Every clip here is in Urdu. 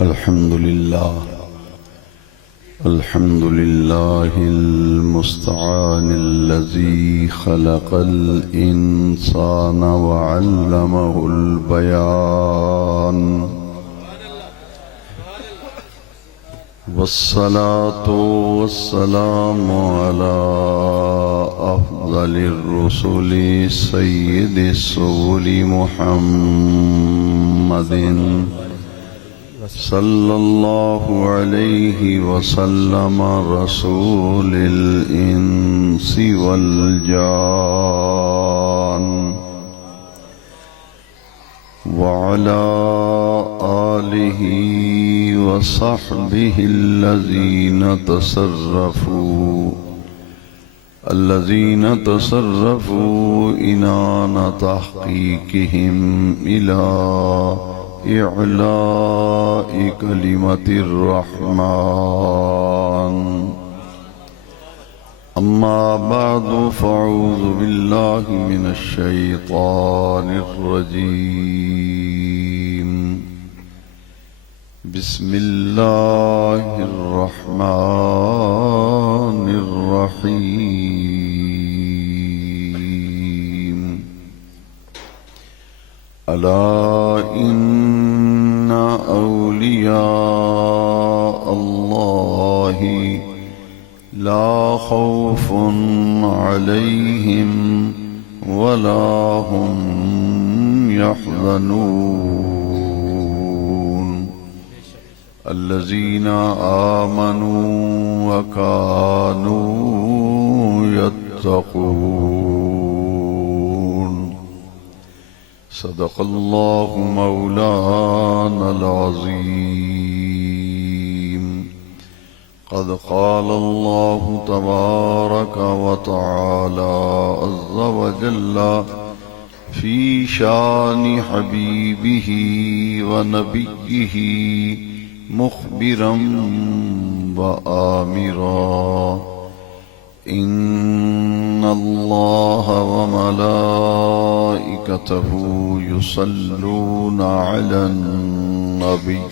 الحمد لله المستعان الذي خلق الإنسان وعلمه البيان والصلاة والسلام على أفضل الرسل سيد الرسل محمد صلى الله عليه وسلم رسول الإنس والجان وعلى آله وصحبه الذين تصرفوا إنان تحقيقهم إلى إعلاء كلمة الرحمن. أما بعد فأعوذ بالله من الشيطان الرجيم. بسم الله الرحمن الرحيم. ألا إن أولياء الله لا خوف عليهم ولا هم يحزنون الذين آمنوا وكانوا يتقون. صدق الله مولانا العظيم. قد قال الله تبارك وتعالى عز وجل في شان حبيبه ونبيه مخبرا وآمرا: إن الله وملائكته يصلون على النبي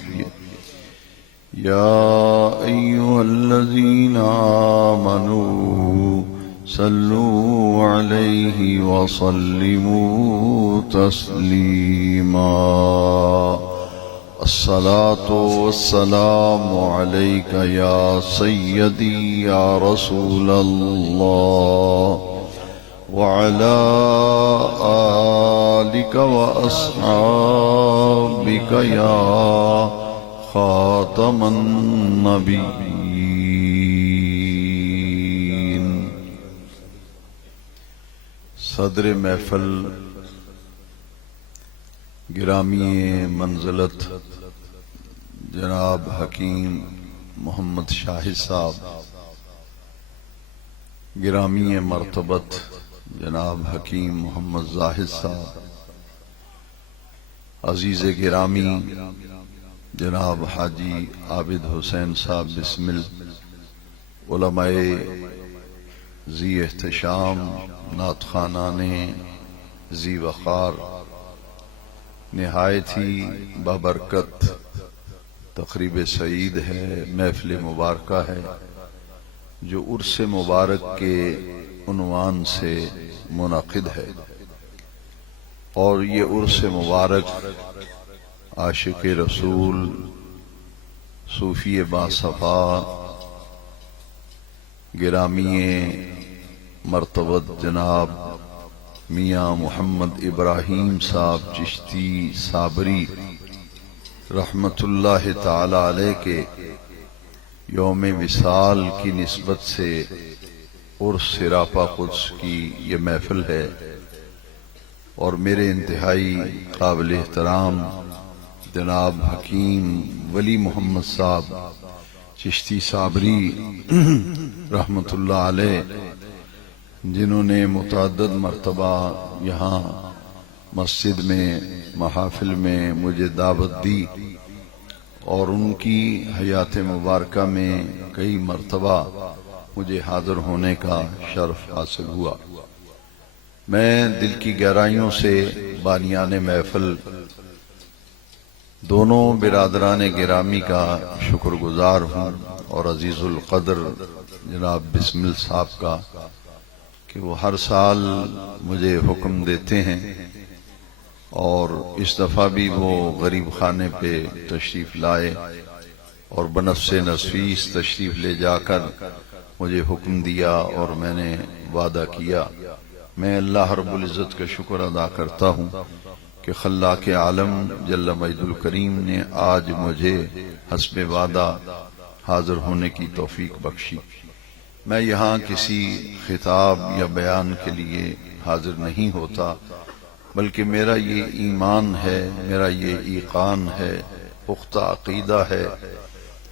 يا أيها الذين آمنوا صلوا عليه وسلموا تسليما. الصلاة والسلام عليك يا سيدي يا رسول الله وعلى آلك وأصحابك يا خاتم النبيين. صدر محفل گرامی منزلت جناب حکیم محمد شاہد صاحب، گرامی مرتبت جناب حکیم محمد زاہد صاحب، عزیز گرامی جناب حاجی عابد حسین صاحب بسمل، علماء ذی احتشام، نعت خوانان ذی وقار، نہایت ہی بابرکت تقریب سعید ہے، محفل مبارکہ ہے جو عرس مبارک کے عنوان سے منعقد ہے، اور یہ عرس مبارک عاشق رسول، صوفی باصفا، گرامی مرتبت جناب میاں محمد ابراہیم صاحب چشتی صابری رحمت اللہ تعالی علیہ کے یوم وصال کی نسبت سے عرس سراپا قدس کی یہ محفل ہے، اور میرے انتہائی قابل احترام جناب حکیم ولی محمد صاحب چشتی صابری رحمت اللہ علیہ، جنہوں نے متعدد مرتبہ یہاں مسجد میں محافل میں مجھے دعوت دی، اور ان کی حیات مبارکہ میں کئی مرتبہ مجھے حاضر ہونے کا شرف حاصل ہوا۔ میں دل کی گہرائیوں سے بانیان محفل دونوں برادران گرامی کا شکر گزار ہوں اور عزیز القدر جناب بسمل صاحب کا کہ وہ ہر سال مجھے حکم دیتے ہیں اور اس دفعہ بھی وہ غریب خانے پہ تشریف لائے اور بنفس نفیس تشریف لے جا کر مجھے حکم دیا اور میں نے وعدہ کیا۔ میں اللہ رب العزت کا شکر ادا کرتا ہوں کہ خلاق عالم جل مجد الکریم نے آج مجھے حسب وعدہ حاضر ہونے کی توفیق بخشی۔ میں یہاں کسی خطاب یا بیان کے لیے حاضر نہیں ہوتا، بلکہ میرا یہ ایمان ہے، میرا یہ ایقان ہے، پختہ عقیدہ ہے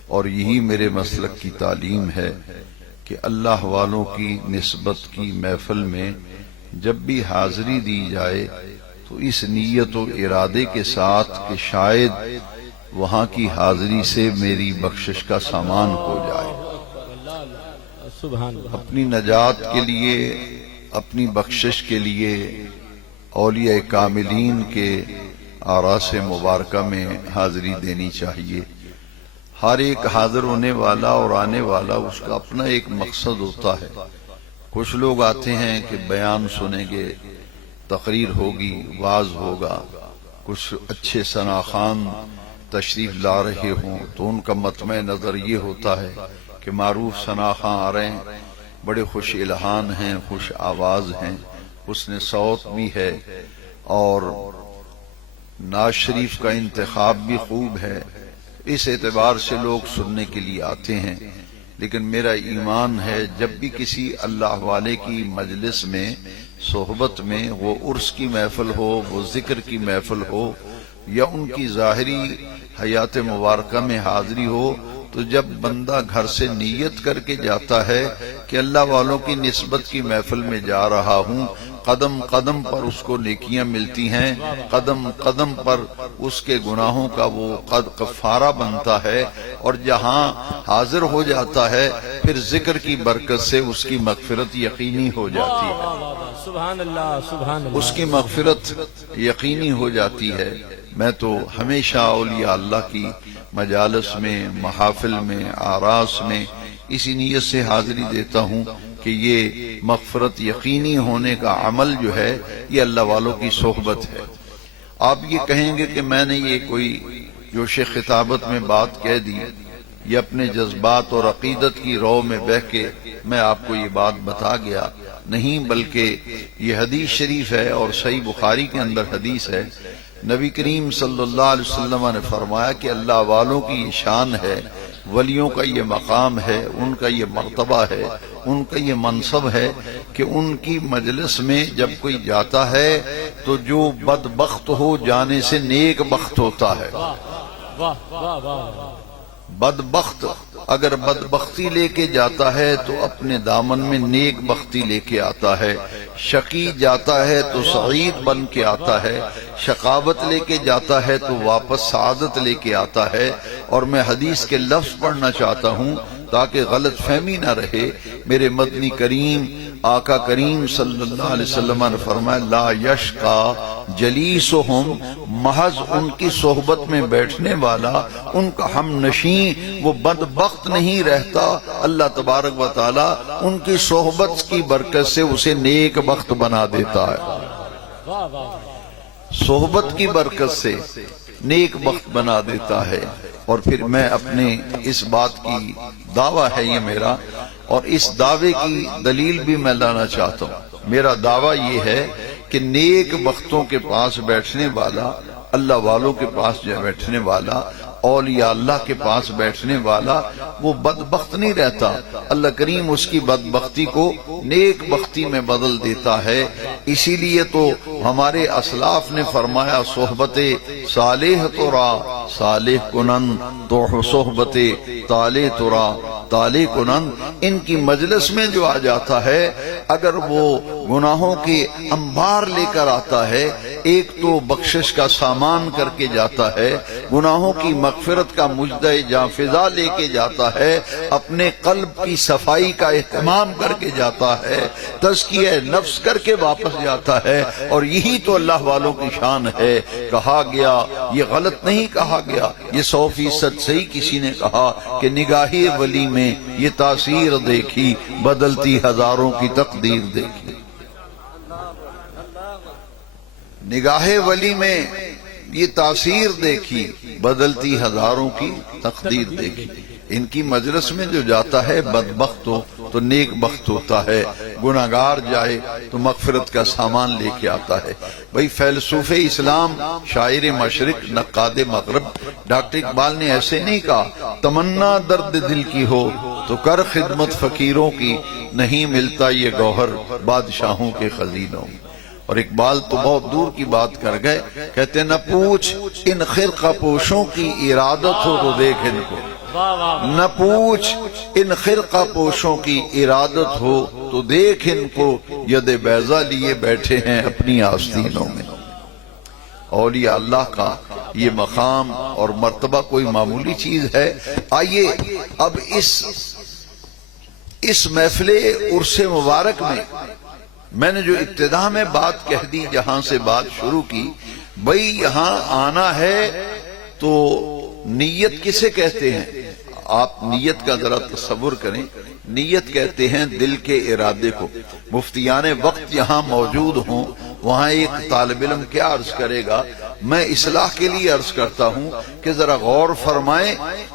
اور یہی میرے مسلک کی تعلیم ہے کہ اللہ والوں کی نسبت کی محفل میں جب بھی حاضری دی جائے تو اس نیت و ارادے کے ساتھ کہ شاید وہاں کی حاضری سے میری بخشش کا سامان ہو جائے، اپنی نجات کے لیے، اپنی بخشش کے لیے اولیاء کاملین کے آراس مبارکہ میں حاضری دینی چاہیے۔ ہر ایک حاضر ہونے والا اور آنے والا اس کا اپنا ایک مقصد ہوتا ہے۔ کچھ لوگ آتے ہیں کہ بیان سنیں گے، تقریر ہوگی، واعظ ہوگا، کچھ اچھے ثناخوان تشریف لا رہے ہوں تو ان کا مطمع نظر یہ ہوتا ہے کہ معروف ثناخوان آ رہے ہیں، بڑے خوش الہان ہیں، خوش آواز ہیں، حسن صوت بھی ہے اور ناز شریف کا انتخاب بھی خوب ہے، اس اعتبار سے لوگ سننے کے لیے آتے ہیں۔ لیکن میرا ایمان ہے جب بھی کسی اللہ والے کی مجلس میں، صحبت میں، وہ عرس کی محفل ہو، وہ ذکر کی محفل ہو یا ان کی ظاہری حیات مبارکہ میں حاضری ہو، تو جب بندہ گھر سے نیت کر کے جاتا ہے کہ اللہ والوں کی نسبت کی محفل میں جا رہا ہوں، قدم قدم پر اس کو نیکیاں ملتی ہیں، قدم قدم پر اس کے گناہوں کا وہ کفارہ بنتا ہے، اور جہاں حاضر ہو جاتا ہے پھر ذکر کی برکت سے اس کی مغفرت یقینی ہو جاتی ہے، سبحان اللہ سبحان اللہ، اس کی مغفرت یقینی ہو جاتی ہے۔ میں تو ہمیشہ اولیاء اللہ کی مجالس میں، محافل میں، آراس میں اسی نیت سے حاضری دیتا ہوں کہ یہ مغفرت یقینی ہونے کا عمل جو ہے یہ اللہ والوں کی صحبت ہے۔ آپ یہ کہیں گے کہ میں نے یہ کوئی جوش خطابت میں بات کہہ دی، یہ اپنے جذبات اور عقیدت کی رو میں بہ کے میں آپ کو یہ بات بتا گیا، نہیں، بلکہ یہ حدیث شریف ہے اور صحیح بخاری کے اندر حدیث ہے۔ نبی کریم صلی اللہ علیہ وسلم نے فرمایا کہ اللہ والوں کی یہ شان ہے، ولیوں کا یہ مقام ہے، ان کا یہ مرتبہ ہے، ان کا یہ منصب ہے کہ ان کی مجلس میں جب کوئی جاتا ہے تو جو بدبخت ہو جانے سے نیک بخت ہوتا ہے۔ واہ واہ واہ، بدبخت اگر بدبختی لے کے جاتا ہے تو اپنے دامن میں نیک بختی لے کے آتا ہے، شقی جاتا ہے تو سعید بن کے آتا ہے، شقاوت لے کے جاتا ہے تو واپس سعادت لے کے آتا ہے۔ اور میں حدیث کے لفظ پڑھنا چاہتا ہوں تاکہ غلط فہمی نہ رہے۔ میرے مدنی کریم آقا کریم صلی اللہ علیہ وسلم نے فرمایا لا یشقا جلیسہم، محض ان کی صحبت میں بیٹھنے والا، ان کا ہم نشین وہ بدبخت نہیں رہتا، اللہ تبارک و تعالی ان کی صحبت کی برکت سے اسے نیک بخت بنا دیتا ہے، صحبت کی برکت سے نیک بخت بنا دیتا ہے۔ اور پھر میں اپنے اس بات کی دعویٰ ہے یہ میرا، اور اس دعوے کی دلیل بھی میں لانا چاہتا ہوں۔ میرا دعویٰ یہ ہے کہ نیک بختوں کے پاس بیٹھنے والا، اللہ والوں کے پاس بیٹھنے والا، اولیاء اللہ کے پاس بیٹھنے والا وہ بدبخت نہیں رہتا، اللہ کریم اس کی بدبختی کو نیک بختی میں بدل دیتا ہے۔ اسی لیے تو ہمارے اسلاف نے فرمایا صحبت صالح ترا صالح کنن، تو صحبت طالح ترا طالح کنن۔ ان کی مجلس میں جو آ جاتا ہے اگر وہ گناہوں کے انبار لے کر آتا ہے، ایک تو بخشش کا سامان کر کے جاتا ہے، گناہوں کی مغفرت کا مجدہ جاں فضا لے کے جاتا ہے، اپنے قلب کی صفائی کا اہتمام کر کے جاتا ہے، تزکیہ نفس کر کے واپس جاتا ہے، اور یہی تو اللہ والوں کی شان ہے۔ کہا گیا، یہ غلط نہیں کہا گیا، یہ 100% صحیح کسی نے کہا کہ نگاہ ولی میں یہ تاثیر دیکھی، بدلتی ہزاروں کی تقدیر دیکھی۔ نگاہ ولی میں یہ تاثیر دیکھی، بدلتی ہزاروں کی تقدیر دیکھی۔ ان کی مجلس میں جو جاتا ہے بدبخت ہو تو نیک بخت ہوتا ہے، گناہگار جائے تو مغفرت کا سامان لے کے آتا ہے۔ بھئی فیلسوف اسلام، شاعر مشرق، نقاد مغرب ڈاکٹر اقبال نے ایسے نہیں کہا تمنا درد دل کی ہو تو کر خدمت فقیروں کی، نہیں ملتا یہ گوہر بادشاہوں کے خزینوں میں۔ اور اقبال تو بہت دور کی بات کر گئے، کہتے نہ پوچھ ان خرقہ پوشوں کی ارادت ہو تو دیکھ ان کو، نہ پوچھ ان خرقہ پوشوں کی ارادت ہو تو دیکھ ان کو، ید بیضا لیے بیٹھے ہیں اپنی آستینوں میں۔ اولیاء اللہ کا یہ مقام اور مرتبہ کوئی معمولی چیز ہے۔ آئیے اب اس محفل عرس مبارک میں نے جو ابتدا میں بات کہہ دی، جہاں سے بات شروع کی، بھئی یہاں آنا ہے تو نیت کسے کہتے ہیں؟ آپ نیت کا ذرا تصور کریں۔ نیت کہتے ہیں دل کے ارادے کو۔ مفتیان وقت یہاں موجود ہوں، وہاں ایک طالب علم کیا عرض کرے گا؟ میں اصلاح کے لیے عرض کرتا ہوں کہ ذرا غور فرمائیں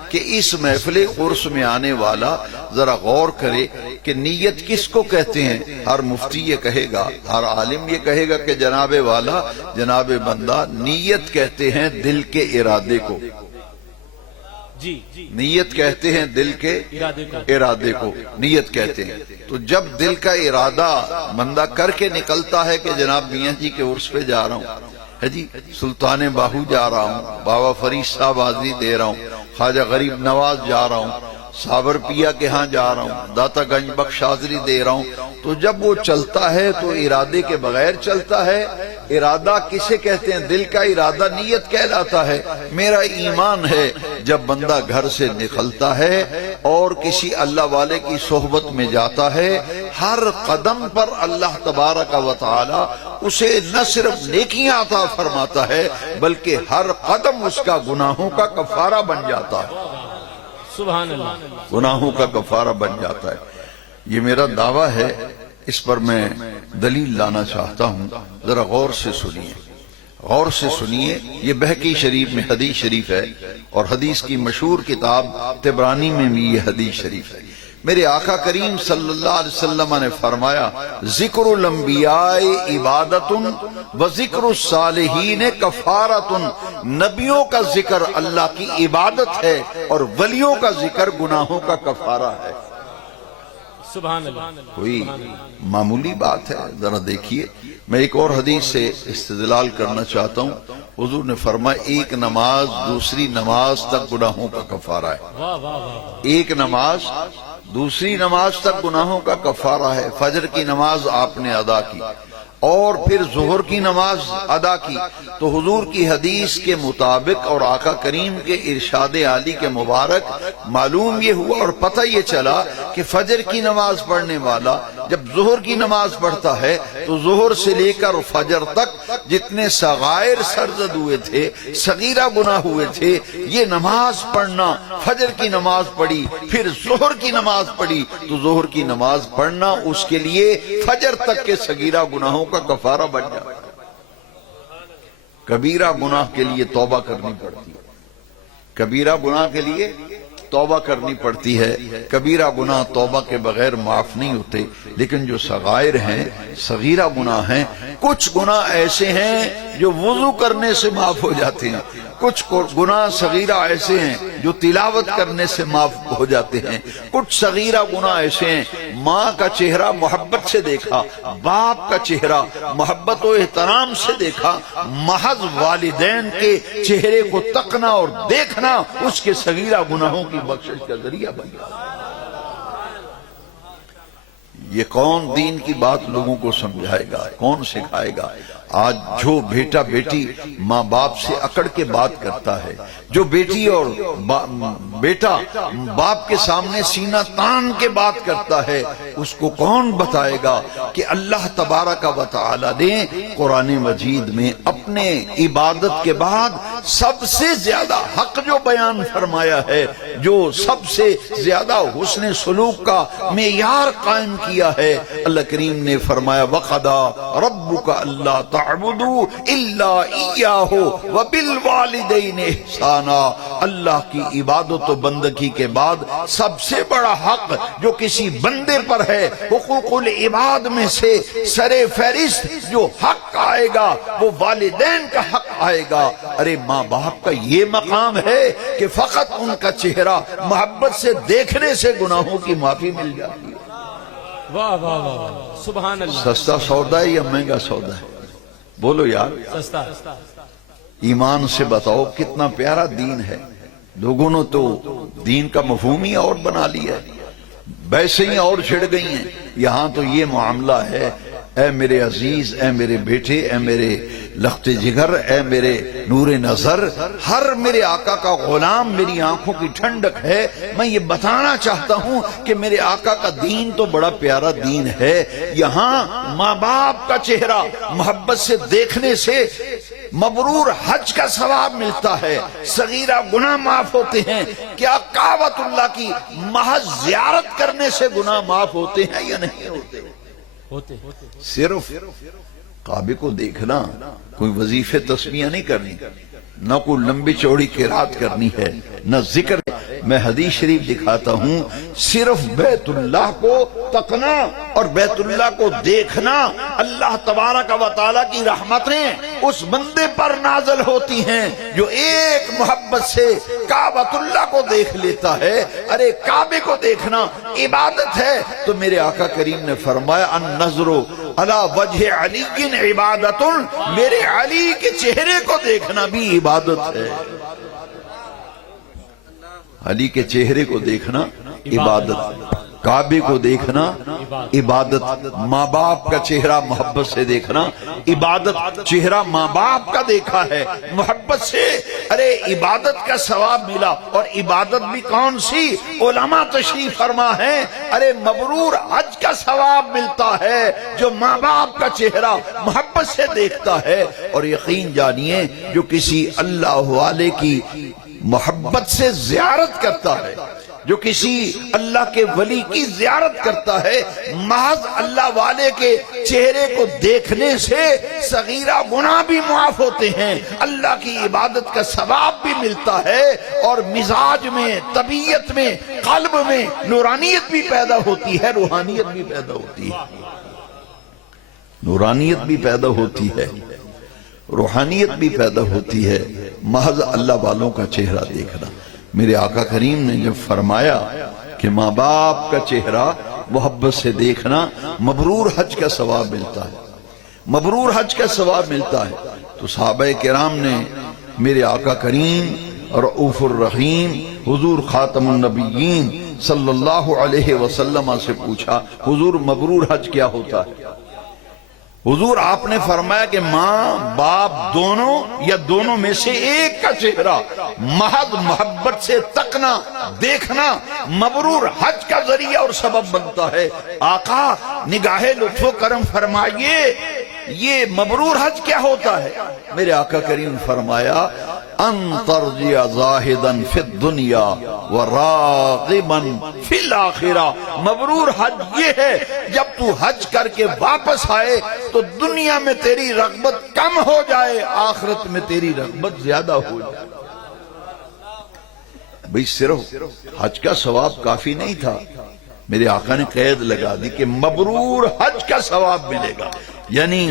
کہ اس محفل عرس میں آنے والا ذرا غور کرے کہ نیت کس کو کہتے ہیں۔ ہر مفتی یہ کہے گا، ہر عالم یہ کہے گا کہ جناب والا، جناب بندہ، نیت کہتے ہیں دل کے ارادے کو۔ نیت کہتے ہیں دل کے ارادے کو، نیت کہتے ہیں۔ تو جب دل کا ارادہ بندہ کر کے نکلتا ہے کہ جناب میاں جی کے عرس پہ جا رہا ہوں، ہے جی سلطان باہو جا رہا ہوں، بابا فرید صاحب حاضری دے رہا ہوں، خواجہ غریب نواز جا رہا ہوں، صابر پیا کے ہاں جا رہا ہوں، داتا گنج بخش حاضری دے رہا ہوں، تو جب وہ چلتا ہے تو ارادے کے بغیر چلتا ہے۔ ارادہ کسے کہتے ہیں؟ دل کا ارادہ نیت کہلاتا ہے۔ میرا ایمان ہے جب بندہ گھر سے نکلتا ہے اور کسی اللہ والے کی صحبت میں جاتا ہے، ہر قدم پر اللہ تبارک و تعالی اسے نہ صرف نیکیاں عطا فرماتا ہے بلکہ ہر قدم اس کا گناہوں کا کفارہ بن جاتا ہے۔ سبحان اللہ، گناہوں کا کفارہ بن جاتا ہے۔ یہ میرا دعویٰ ہے، اس پر میں دلیل لانا چاہتا ہوں، ذرا غور سے سنیے، غور سے سنیے۔ یہ بہقی شریف میں حدیث شریف ہے، اور حدیث کی مشہور کتاب طبرانی میں بھی یہ حدیث شریف ہے۔ میرے آقا کریم صلی اللہ علیہ وسلم نے فرمایا ذکر الانبیاء عبادت و ذکر الصالحین کفارت۔ نبیوں کا ذکر اللہ کی عبادت ہے اور ولیوں کا ذکر گناہوں کا کفارہ ہے۔ سبحان اللہ، کوئی معمولی بات ہے؟ ذرا دیکھیے، میں ایک اور حدیث سے استدلال کرنا چاہتا ہوں۔ حضور نے فرمایا ایک نماز دوسری نماز تک گناہوں کا کفارہ ہے۔ ایک نماز دوسری نماز تک گناہوں کا کفارہ ہے۔ فجر کی نماز آپ نے ادا کی اور پھر ظہر کی نماز ادا کی تو حضور کی حدیث کے مطابق اور آقا کریم کے ارشاد عالی کے مبارک معلوم یہ ہوا اور پتہ یہ چلا کہ فجر کی نماز پڑھنے والا جب ظہر کی نماز پڑھتا ہے تو ظہر سے لے کر فجر تک جتنے صغائر سرزد ہوئے تھے، صغیرہ گناہ ہوئے تھے، یہ نماز پڑھنا، فجر کی نماز پڑھی پھر ظہر کی نماز پڑھی تو ظہر کی نماز پڑھنا اس کے لیے فجر تک کے صغیرہ گناہوں کا کفارہ بن جاتا ہے۔ کبیرہ گناہ کے لیے توبہ کرنی پڑتی ہے، کبیرہ گناہ کے لیے توبہ کرنی پڑتی ہے۔ کبیرہ گناہ توبہ کے بغیر معاف نہیں ہوتے، لیکن جو صغائر ہیں، صغیرہ گناہ ہیں، کچھ گناہ ایسے ہیں جو وضو کرنے سے معاف ہو جاتے ہیں، کچھ گناہ صغیرہ ایسے ہیں جو تلاوت کرنے سے معاف ہو جاتے ہیں، کچھ صغیرہ گناہ ایسے ہیں ماں کا چہرہ محبت سے دیکھا، باپ کا چہرہ محبت و احترام سے دیکھا، محض والدین کے چہرے کو تکنا اور دیکھنا اس کے صغیرہ گناہوں کی بخشش کا ذریعہ بن گیا۔ یہ کون دین کی بات لوگوں کو سمجھائے گا، کون سکھائے گا؟ آج جو بیٹا بیٹی ماں باپ سے اکڑ کے بات کرتا ہے، جو بیٹی اور بیٹا باپ کے سامنے سینہ تان کے بات کرتا ہے، اس کو کون بتائے گا کہ اللہ تبارک و تعالی نے قرآن مجید میں اپنے عبادت کے بعد سب سے زیادہ حق جو بیان فرمایا ہے، جو سب سے زیادہ حسن سلوک کا معیار قائم کیا ہے، اللہ کریم نے فرمایا وَقَضَىٰ رَبُّكَ أَلَّا تَعْبُدُوا إِلَّا إِيَّاهُ وَبِالْوَالِدَيْنِ إِحْسَانًا۔ اللہ کی عبادت و بندگی کے بعد سب سے بڑا حق جو کسی بندے پر ہے، حقوق العباد میں سے سر فہرست جو حق آئے گا وہ والدین کا حق آئے گا۔ ارے ماں باپ کا یہ مقام ہے کہ فقط ان کا چہرہ محبت سے دیکھنے سے گناہوں کی معافی مل جاتی ہے۔ واہ واہ واہ، سبحان اللہ۔ سستا سودا ہے یا مہنگا سودا ہے؟ بولو یار، سستا۔ ایمان سے بتاؤ کتنا پیارا دین ہے۔ لوگوں نے تو دین کا مفہوم ہی اور بنا لیا ہے، ویسے ہی اور چھڑ گئی ہیں۔ یہاں تو یہ معاملہ ہے، اے میرے عزیز، اے میرے بیٹے، اے میرے لخت جگر، اے میرے نور نظر، ہر میرے آقا کا غلام میری آنکھوں کی ٹھنڈک ہے۔ میں یہ بتانا چاہتا ہوں کہ میرے آقا کا دین تو بڑا پیارا دین ہے۔ یہاں ماں باپ کا چہرہ محبت سے دیکھنے سے مبرور حج کا ثواب ملتا ہے، صغیرہ گناہ معاف ہوتے ہیں۔ کیا کعبۃ اللہ کی محض زیارت کرنے سے گناہ معاف ہوتے ہیں یا نہیں ہوتے؟ ہوتے۔ صرف کعبے کو دیکھنا، کوئی وظیفے تسبیح نہیں کرنی، نہ کوئی لمبی چوڑی قرات کرنی ہے، نہ ذکر۔ میں حدیث شریف دکھاتا ہوں، صرف بیت اللہ کو تکنا اور بیت اللہ کو دیکھنا، اللہ تبارک و تعالیٰ کی رحمتیں اس بندے پر نازل ہوتی ہیں جو ایک محبت سے کعبۃ اللہ کو دیکھ لیتا ہے۔ ارے کعبے کو دیکھنا عبادت ہے، تو میرے آقا کریم نے فرمایا النظر علی وجہ علی عبادت، میرے علی کے چہرے کو دیکھنا بھی عبادت ہے۔ علی کے چہرے کو دیکھنا عبادت، کعبے کو دیکھنا عبادت، ماں باپ کا چہرہ محبت سے دیکھنا عبادت۔ چہرہ ماں باپ کا دیکھا ہے محبت سے، ارے عبادت کا ثواب ملا۔ اور عبادت بھی کون سی؟ علماء تشریف فرما ہے، ارے مبرور حج کا ثواب ملتا ہے جو ماں باپ کا چہرہ محبت سے دیکھتا ہے۔ اور یقین جانیے جو کسی اللہ والے کی محبت سے زیارت کرتا ہے، جو کسی اللہ کے ولی کی زیارت کرتا ہے، محض اللہ والے کے چہرے کو دیکھنے سے صغیرہ گناہ بھی معاف ہوتے ہیں، اللہ کی عبادت کا ثواب بھی ملتا ہے، اور مزاج میں، طبیعت میں، قلب میں نورانیت بھی پیدا ہوتی ہے، روحانیت بھی پیدا ہوتی ہے، نورانیت بھی پیدا ہوتی ہے، روحانیت بھی پیدا ہوتی ہے، محض اللہ والوں کا چہرہ دیکھنا۔ میرے آقا کریم نے جب فرمایا کہ ماں باپ کا چہرہ محبت سے دیکھنا مبرور حج کا ثواب ملتا ہے، مبرور حج کا ثواب ملتا ہے، تو صحابہ کرام نے میرے آقا کریم رؤوف الرحیم حضور خاتم النبیین صلی اللہ علیہ وسلم سے پوچھا حضور مبرور حج کیا ہوتا ہے؟ حضور آپ نے فرمایا کہ ماں باپ دونوں یا دونوں میں سے ایک کا چہرہ محض محبت سے تکنا، دیکھنا مبرور حج کا ذریعہ اور سبب بنتا ہے۔ آقا نگاہ لطف و کرم فرمائیے، یہ مبرور حج کیا ہوتا ہے؟ میرے آقا کریم فرمایا ان ترجع زاہدا فی الدنیا وراغبا فی الاخرہ۔ مبرور حج یہ ہے جب تو حج کر کے واپس آئے تو دنیا میں تیری رغبت کم ہو جائے، آخرت میں تیری رغبت زیادہ ہو جائے۔ بھئی صرف حج کا ثواب کافی نہیں تھا، میرے آقا نے قید لگا دی کہ مبرور حج کا ثواب ملے گا، یعنی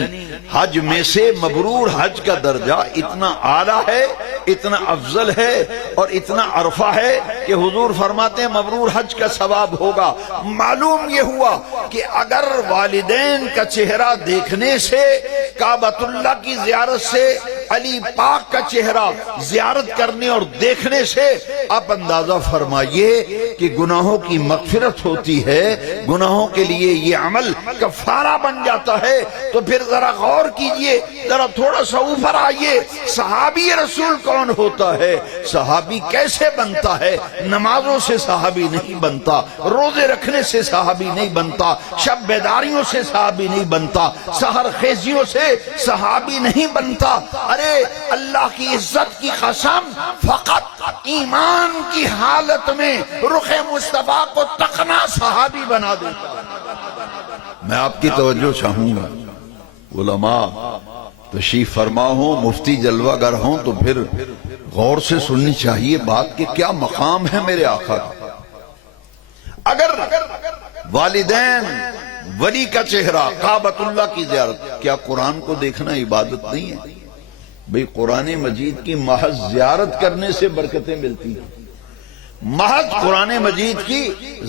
حج میں سے مبرور حج کا درجہ اتنا اعلیٰ ہے، اتنا افضل ہے اور اتنا عرفہ ہے کہ حضور فرماتے ہیں مبرور حج کا ثواب ہوگا۔ معلوم یہ ہوا کہ اگر والدین کا چہرہ دیکھنے سے، کعبۃ اللہ کی زیارت سے، علی پاک کا چہرہ زیارت کرنے اور دیکھنے سے آپ اندازہ فرمائیے کہ گناہوں کی مغفرت ہوتی ہے، گناہوں کے لیے یہ عمل کفارہ بن جاتا ہے، تو پھر ذرا غور کیجئے، ذرا تھوڑا سا اوپر آئیے، صحابی رسول کون ہوتا ہے؟ صحابی کیسے بنتا ہے؟ نمازوں سے صحابی نہیں بنتا، روزے رکھنے سے صحابی نہیں بنتا، شب بیداریوں سے صحابی نہیں بنتا، سحر خیزیوں سے صحابی نہیں بنتا۔ ارے اللہ کی عزت کی قسم، فقط ایمان کی حالت میں رخ مصطفیٰ کو تکنا صحابی بنا دیتا۔ میں آپ کی توجہ چاہوں گا، علماء تشریف فرما ہوں، مفتی جلوہ گر ہوں تو پھر غور سے سننی چاہیے بات کہ کیا مقام ہے میرے آقا کا۔ اگر والدین، ولی کا چہرہ، کعبۃ اللہ کی زیارت، کیا قرآن کو دیکھنا عبادت نہیں ہے؟ بھئی قرآن مجید کی محض زیارت کرنے سے برکتیں ملتی ہیں، محض قرآن مجید کی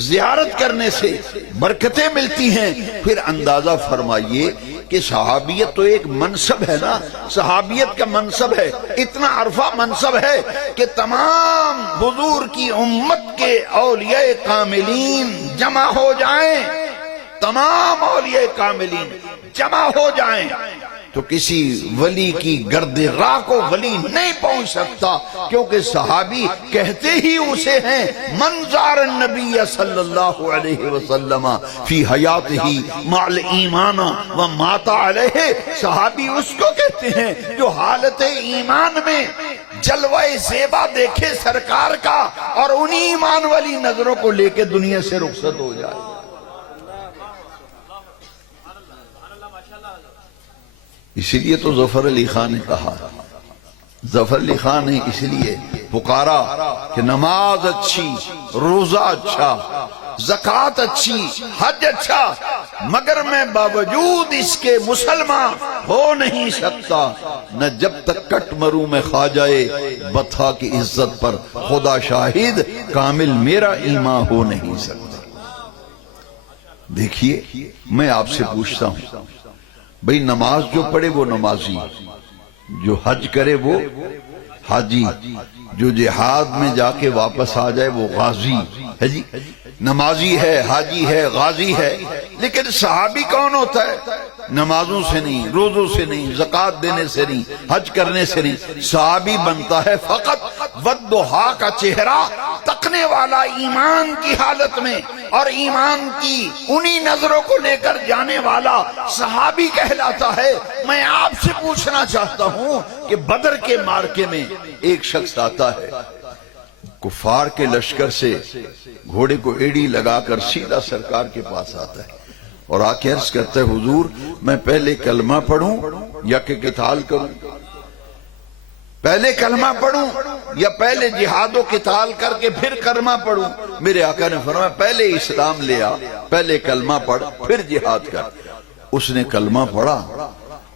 زیارت کرنے سے برکتیں ملتی ہیں۔ پھر اندازہ فرمائیے کہ صحابیت تو ایک منصب ہے نا، صحابیت کا منصب ہے، اتنا عرفہ منصب ہے کہ تمام حضور کی امت کے اولیاء کاملین جمع ہو جائیں، تمام اولیاء کاملین جمع ہو جائیں تو کسی ولی کی گرد راہ کو ولی نہیں پہنچ سکتا، کیونکہ صحابی کہتے ہی اسے ہیں من زار النبی صلی اللہ علیہ وسلم فی حیاتہ مع الایمان و مات علیہ۔ صحابی اس کو کہتے ہیں جو حالت ایمان میں جلوہ زیبا دیکھے سرکار کا اور انہی ایمان والی نظروں کو لے کے دنیا سے رخصت ہو جائے۔ اسی لیے تو ظفر علی خان نے کہا، ظفر علی خان نے اس لیے پکارا کہ نماز اچھی، روزہ اچھا، زکوٰۃ اچھی، حج اچھا، مگر میں باوجود اس کے مسلمان ہو نہیں سکتا، نہ جب تک کٹ مروں میں خواجہ بطحا کی عزت پر خدا شاہد کامل میرا ایمان ہو نہیں سکتا۔ دیکھیے میں آپ سے پوچھتا ہوں، بھئی نماز جو پڑھے وہ نمازی، جو حج کرے وہ حاجی، جو جہاد میں جا کے واپس آ جائے وہ غازی ہے جی، نمازی ہے، حاجی ہے، غازی ہے۔ لیکن صحابی کون ہوتا ہے؟ نمازوں سے نہیں، روزوں سے نہیں، زکوٰۃ دینے سے نہیں، حج کرنے سے نہیں، صحابی بنتا ہے فقط والضحیٰ کا چہرہ تکنے والا ایمان کی حالت میں، اور ایمان کی انہی نظروں کو لے کر جانے والا صحابی کہلاتا ہے۔ میں آپ سے پوچھنا چاہتا ہوں کہ بدر کے معرکے میں ایک شخص آتا ہے، کفار کے لشکر سے گھوڑے کو ایڑی لگا کر سیدھا سرکار کے پاس آتا ہے اور آ کے عرض کرتا ہے حضور میں پہلے کلمہ پڑھوں یا کہ قتال کروں، پہلے کلمہ پڑھوں یا پہلے جہاد و قتال کر کے پھر کلمہ پڑھوں؟ میرے آقا نے فرمایا پہلے اسلام لے آ، پہلے کلمہ پڑھ پھر جہاد کر۔ اس نے کلمہ پڑھا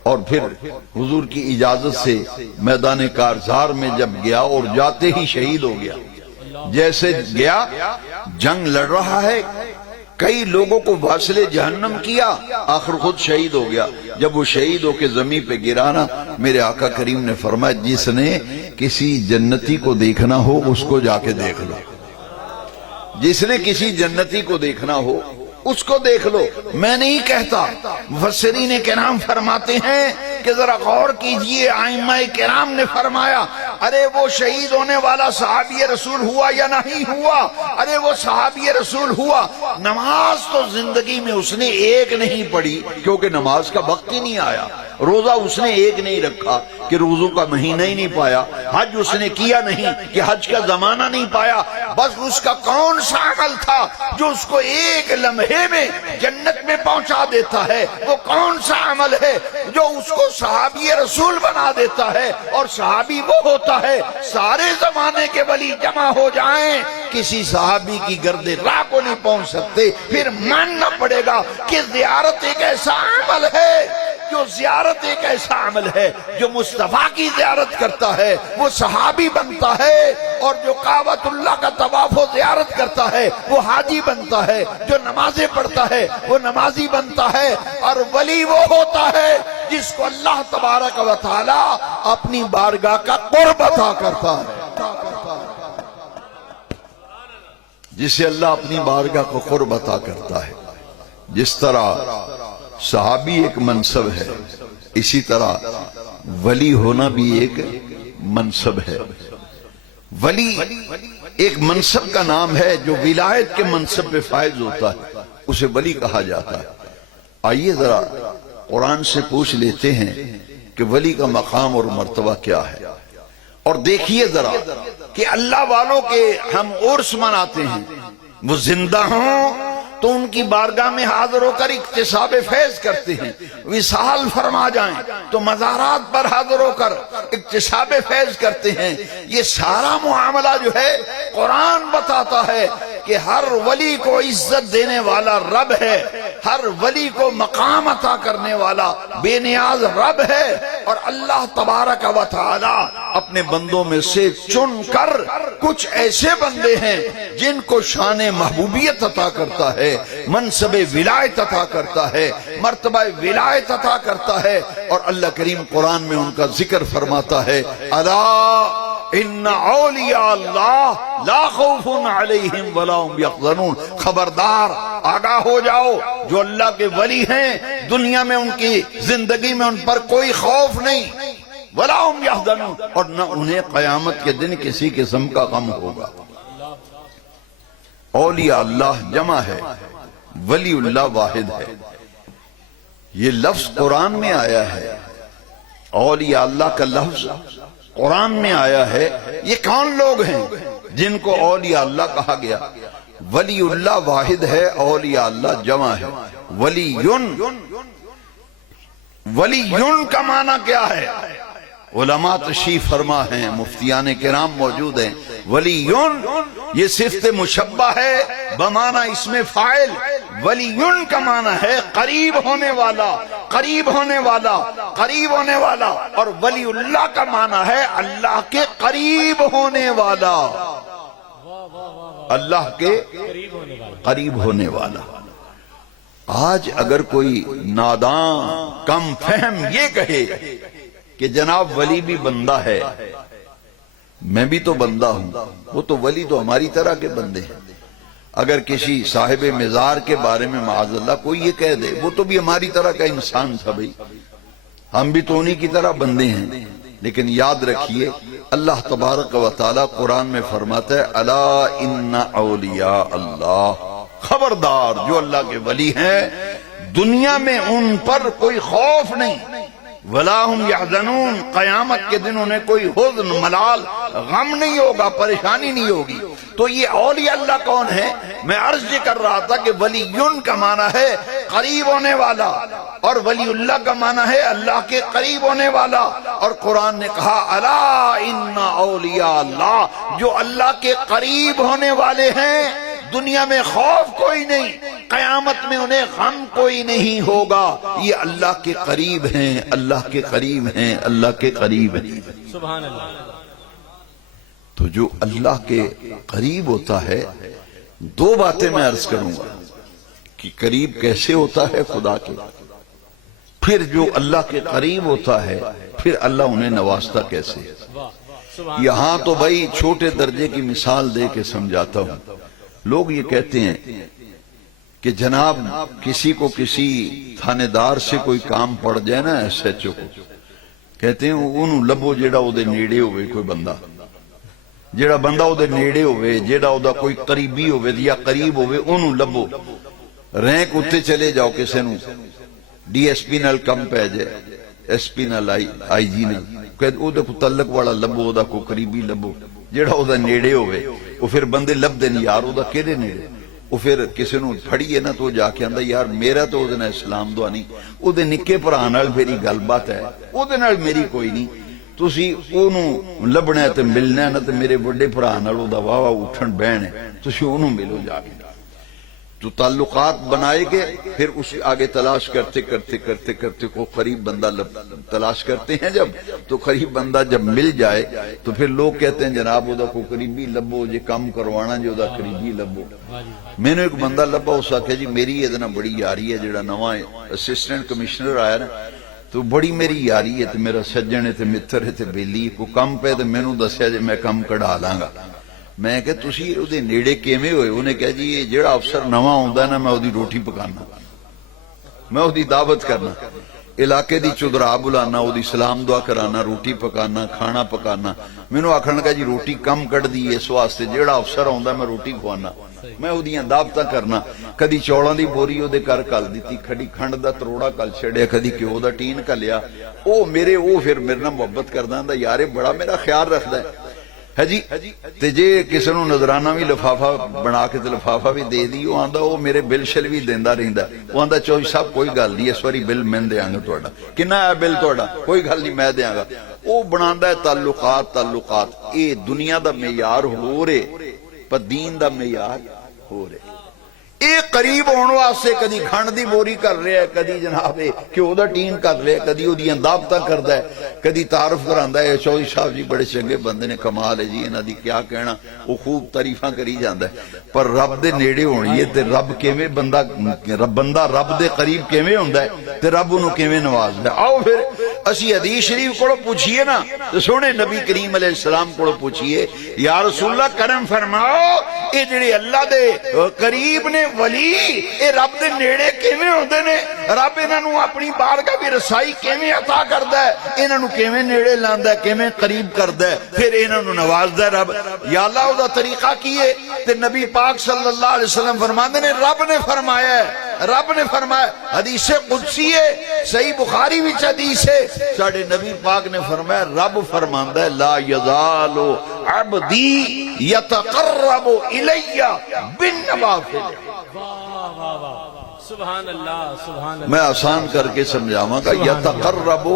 اور پھر حضور کی اجازت سے میدان کارزار میں جب گیا اور جاتے ہی شہید ہو گیا۔ جیسے گیا جنگ لڑ رہا ہے، کئی لوگوں کو واصل جہنم کیا، آخر خود شہید ہو گیا۔ جب وہ شہید ہو کے زمین پہ گرا نا، میرے آقا کریم نے فرمایا جس نے کسی جنتی کو دیکھنا ہو اس کو جا کے دیکھ لو، جس نے کسی جنتی کو دیکھنا ہو اس کو دیکھ لو، میں نہیں کہتا۔ مفسرین کرام فرماتے ہیں کہ ذرا غور کیجئے، ائمہ کرام نے فرمایا ارے وہ شہید ہونے والا صحابی رسول ہوا یا نہیں ہوا؟ ارے وہ صحابی رسول ہوا۔ نماز تو زندگی میں اس نے ایک نہیں پڑھی کیونکہ نماز کا وقت ہی نہیں آیا، روزہ اس نے ایک نہیں رکھا کہ روزوں کا مہینہ ہی نہیں پایا، حج اس نے کیا نہیں کہ حج کا زمانہ نہیں پایا۔ بس اس کا کون سا عمل تھا جو اس کو ایک لمحے میں جنت میں پہنچا دیتا ہے؟ وہ کون سا عمل ہے جو اس کو صحابی رسول بنا دیتا ہے؟ اور صحابی وہ ہوتا ہے سارے زمانے کے ولی جمع ہو جائیں، کسی صحابی کی گرد راہ کو نہیں پہنچ سکتے۔ پھر ماننا پڑے گا کہ زیارت ایک ایسا عمل ہے، جو زیارت ایک ایسا عمل ہے جو مصطفیٰ کی زیارت کرتا ہے وہ صحابی بنتا ہے، اور جو کعبۃ اللہ کا طواف و زیارت کرتا ہے وہ حاجی بنتا ہے، جو نمازیں پڑھتا ہے وہ نمازی بنتا ہے، اور ولی وہ ہوتا ہے جس کو اللہ تبارک و تعالی اپنی بارگاہ کا قرب عطا کرتا ہے۔ جسے اللہ اپنی بارگاہ کو قرب عطا کرتا ہے. جس طرح صحابی ایک منصب ہے، اسی طرح ولی ہونا بھی ایک منصب ہے. ولی ایک منصب کا نام ہے جو ولایت کے منصب پہ فائز ہوتا ہے، اسے ولی کہا جاتا ہے. آئیے ذرا قرآن سے پوچھ لیتے ہیں کہ ولی کا مقام اور مرتبہ کیا ہے، اور دیکھیے ذرا کہ اللہ والوں کے ہم عرس مناتے ہیں، وہ زندہ ہوں تو ان کی بارگاہ میں حاضر ہو کر اکتساب فیض کرتے ہیں، وصال فرما جائیں تو مزارات پر حاضر ہو کر اکتساب فیض کرتے ہیں. یہ سارا معاملہ جو ہے قرآن بتاتا ہے کہ ہر ولی کو عزت دینے والا رب ہے، ہر ولی کو مقام عطا کرنے والا بے نیاز رب ہے. اور اللہ تبارک و تعالی اپنے بندوں میں سے چن کر کچھ ایسے بندے ہیں جن کو شان محبوبیت عطا کرتا ہے، منصب ولایت عطا کرتا ہے، مرتبہ ولایت عطا کرتا ہے. اور اللہ کریم قرآن میں ان کا ذکر فرماتا ہے، الا ان اولیاء اللہ لا خوف علیہم ولا هم یحزنون. خبردار، آگاہ ہو جاؤ، جو اللہ کے ولی ہیں دنیا میں ان کی زندگی میں ان پر کوئی خوف نہیں، ولا هم یحزنون، اور نہ انہیں قیامت کے دن کسی قسم کا غم ہوگا. اولیاء اللہ جمع ہے، ولی اللہ واحد ہے. یہ لفظ قرآن میں آیا ہے، اولیاء اللہ کا لفظ قرآن میں آیا ہے. یہ کون لوگ ہیں جن کو اولیاء اللہ کہا گیا؟ ولی اللہ واحد ہے، اولیاء اللہ جمع ہے. ولیون کا معنی کیا ہے؟ علماء تشریف فرما ہیں، مفتیان کرام موجود ہیں. ولیون یہ صفت مشبہ ہے بمعنی اسم فاعل. ولیون کا معنی ہے قریب ہونے والا، قریب ہونے والا، قریب ہونے والا. اور ولی اللہ کا معنی ہے اللہ کے قریب ہونے والا، اللہ کے قریب ہونے والا. آج اگر کوئی نادان کم فہم یہ کہے کہ جناب ولی بھی بندہ ہے، میں بھی تو بندہ ہوں، وہ تو ولی تو ہماری طرح کے بندے ہیں. اگر کسی صاحب مزار کے بارے میں معاذ اللہ کوئی یہ کہہ دے وہ تو بھی ہماری طرح کا انسان تھا، بھئی ہم بھی تو انہی کی طرح بندے ہیں. لیکن یاد رکھیے اللہ تبارک و تعالی قرآن میں فرماتا ہے، الا ان اولیاء اللہ، خبردار جو اللہ کے ولی ہیں دنیا میں ان پر کوئی خوف نہیں، ولا هم یحزنون، قیامت کے دن انہیں کوئی حزن، ملال، غم نہیں ہوگا، پریشانی نہیں ہوگی. تو یہ اولیاء اللہ کون ہے؟ میں عرض یہ کر رہا تھا کہ ولیون کا معنی ہے قریب ہونے والا، اور ولی اللہ کا معنی ہے اللہ کے قریب ہونے والا. اور قرآن نے کہا الا ان اولیاء اللہ، جو اللہ کے قریب ہونے والے ہیں دنیا میں خوف کوئی نہیں، قیامت میں انہیں غم کوئی نہیں ہوگا. یہ اللہ کے قریب ہیں، اللہ کے قریب ہیں، اللہ کے قریب ہیں. سبحان اللہ. تو جو اللہ کے قریب ہوتا ہے، دو باتیں میں عرض کروں گا کہ قریب کیسے ہوتا ہے خدا کے، پھر جو اللہ کے قریب ہوتا ہے پھر اللہ انہیں نوازتا کیسے. یہاں تو بھائی چھوٹے درجے کی مثال دے کے سمجھاتا ہوں. لوگ یہ کہتے ہیں کہ جناب کسی کو کسی تھانے دار سے کوئی کام پڑ جائے نا، ایس ایچ او کو کہتے ہیں انہوں لبو جیڑا او دے نیڑے ہوئے کوئی بندہ، جیڑا بندہ او دے نیڑے ہوئے، جیڑا او دا کوئی قریبی ہوئے یا قریب ہوئے، انہوں لبو. رینک اتے چلے جاؤ کسے نو ڈی ایس پی نال کم پہ جائے، ایس پی نال آئی جی نال، کہتے او دے کو تعلق والا لبو، او دا کو قریبی لبو، جیڑا او دا نیڑے ہوئے. وہ پھر بندے لب دیں یار او دا کیڑے نیڑے. وہ پھر کسی نو پھڑیے نا تو جا کے آندا یار میرا تو او دے نال اسلام دعا نہیں، او دے نکے بھرا نال میری گل بات ہے، او دے نال میری کوئی نہیں. تسی اونوں لبنا ہے تے ملنا ہے نا، تے میرے بڑے بھرا نال او دا واہ واہ اٹھن بہن ہے، تسی اونوں ملو جا کے. تو تعلقات بنائے گے، پھر اس آگے تلاش کرتے کرتے کرتے کرتے کو قریب بندہ تلاش کرتے ہیں. جب تو قریب بندہ جب مل جائے تو پھر لوگ کہتے ہیں جناب او دا کو قریبی لبو، جے کام کروانا جو دا قریبی لبو. میں نے ایک بندہ لبا، اس آکھے جی میری یہ دنا بڑی یاری ہے، جڑا نواں اسسٹنٹ کمشنر آیا نا تو بڑی میری یاری ہے، تے میرا سجن ہے، تے متر ہے، تے بیلی کو کم پہ تے میں نو دسیا جے میں کم کڑا لاں گا. میں کہ تسی ਉਹਦੇ ਨੇੜੇ ਕਿਵੇਂ ਹੋਏ? ਉਹਨੇ ਕਿਹਾ ਜੀ ਇਹ ਜਿਹੜਾ ਅਫਸਰ ਨਵਾਂ ਆਉਂਦਾ ਨਾ ਮੈਂ ਉਹਦੀ ਰੋਟੀ ਪਕਾਨਾ, ਮੈਂ ਉਹਦੀ ਦਾਵਤ ਕਰਨਾ, ਇਲਾਕੇ ਦੀ ਚੁਦਰਾ ਬੁਲਾਣਾ, ਉਹਦੀ ਸਲਾਮ ਦੁਆ ਕਰਾਣਾ, ਰੋਟੀ ਪਕਾਣਾ, ਖਾਣਾ ਪਕਾਣਾ। ਮੈਨੂੰ ਆਖਣ ਲੱਗਾ ਜੀ ਰੋਟੀ ਕਮ ਕੱਢਦੀ ਇਸ ਵਾਸਤੇ ਜਿਹੜਾ ਅਫਸਰ ਆਉਂਦਾ ਮੈਂ ਰੋਟੀ ਖਵਾਨਾ, ਮੈਂ ਉਹਦੀਆਂ ਦਾਵਤਾਂ ਕਰਨਾ। ਕਦੀ ਚੌਲਾਂ ਦੀ ਬੋਰੀ ਉਹਦੇ ਘਰ ਘੱਲ ਦਿੱਤੀ, ਕਦੀ ਖੰਡ ਦਾ ਤਰੋੜਾ ਘੱਲ ਛੱਡਿਆ, ਕਦੀ ਘਿਓ ਦਾ ਟੀਨ ਘੱਲਿਆ। ਉਹ ਫਿਰ ਮੇਰੇ ਨਾਲ ਮੁਹੱਬਤ ਕਰਦਾ ਹੁੰਦਾ, ਯਾਰ ਇਹ ਬੜਾ ਮੇਰਾ ਖਿਆਲ ਰੱਖਦਾ ہے جی۔ تے جے کسی نو نظرانہ بھی لفافہ بنا کے تے لفافہ بھی دے دی، وہ آندا وہ میرے بل شل بھی دیندا رہندا، وہ آندا چوہی صاحب کوئی گل نہیں اس واری بل میں دیاں گا تہاڈا، کنا ہے بل تہاڈا؟ کوئی گل نہیں میں دیاں گا۔ وہ بناندا ہے تعلقات۔ اے دنیا دا معیار ہو رہے پر دین دا معیار ہو رہے۔ اے قریب ہونے واسطے کدی کھنڈ دی بوری کر رہا ہے، کدی جناب گھیو دا ٹین کر رہا ہے، کدی اودیاں دعوتاں کردا ہے، کدی تعارف کراندا ہے چودھری صاحب جی بڑے چنگے بندے نے، کمال ہے جی انہاں دی کیا کہنا، وہ خوب تعریفاں کری جاندا ہے۔ پر رب دے نیڑے ہونی ہے تے رب کیویں بندہ رب دے قریب کیویں ہوندا ہے تے رب انہوں کیویں نوازدا ہے۔ آؤ پھر اسی حدیث شریف کو پوچھئے نا، تو سونے نبی کریم علیہ السلام کو پوچھئے یا رسول اللہ کرم فرماؤ اے جڑے اللہ دے قریب نے ولی اے رب دے نیڑے کیویں ہوندے نے؟ رب انہاں نوں اپنی بارگاہ دی رسائی کیویں عطا کردا ہے؟ انہاں نوں کیویں نیڑے لاندا ہے، کیویں قریب کردا ہے، پھر انہاں نوں نوازدا ہے رب۔ یا اللہ او دا طریقہ کی ہے؟ تے نبی پاک صلی اللہ علیہ وسلم فرماندے نے رب نے فرمایا ہے، رب نے فرمایا، حدیث قدسی ہے، صحیح بخاری وچ حدیث ہے، ساڈے نبی پاک نے فرمایا رب فرماندا ہے لا یزال عبدی یتقرب الی بالنوافل۔ سبحان اللہ سبحان اللہ۔ میں آسان کر کے سمجھاواں گا، یتقرب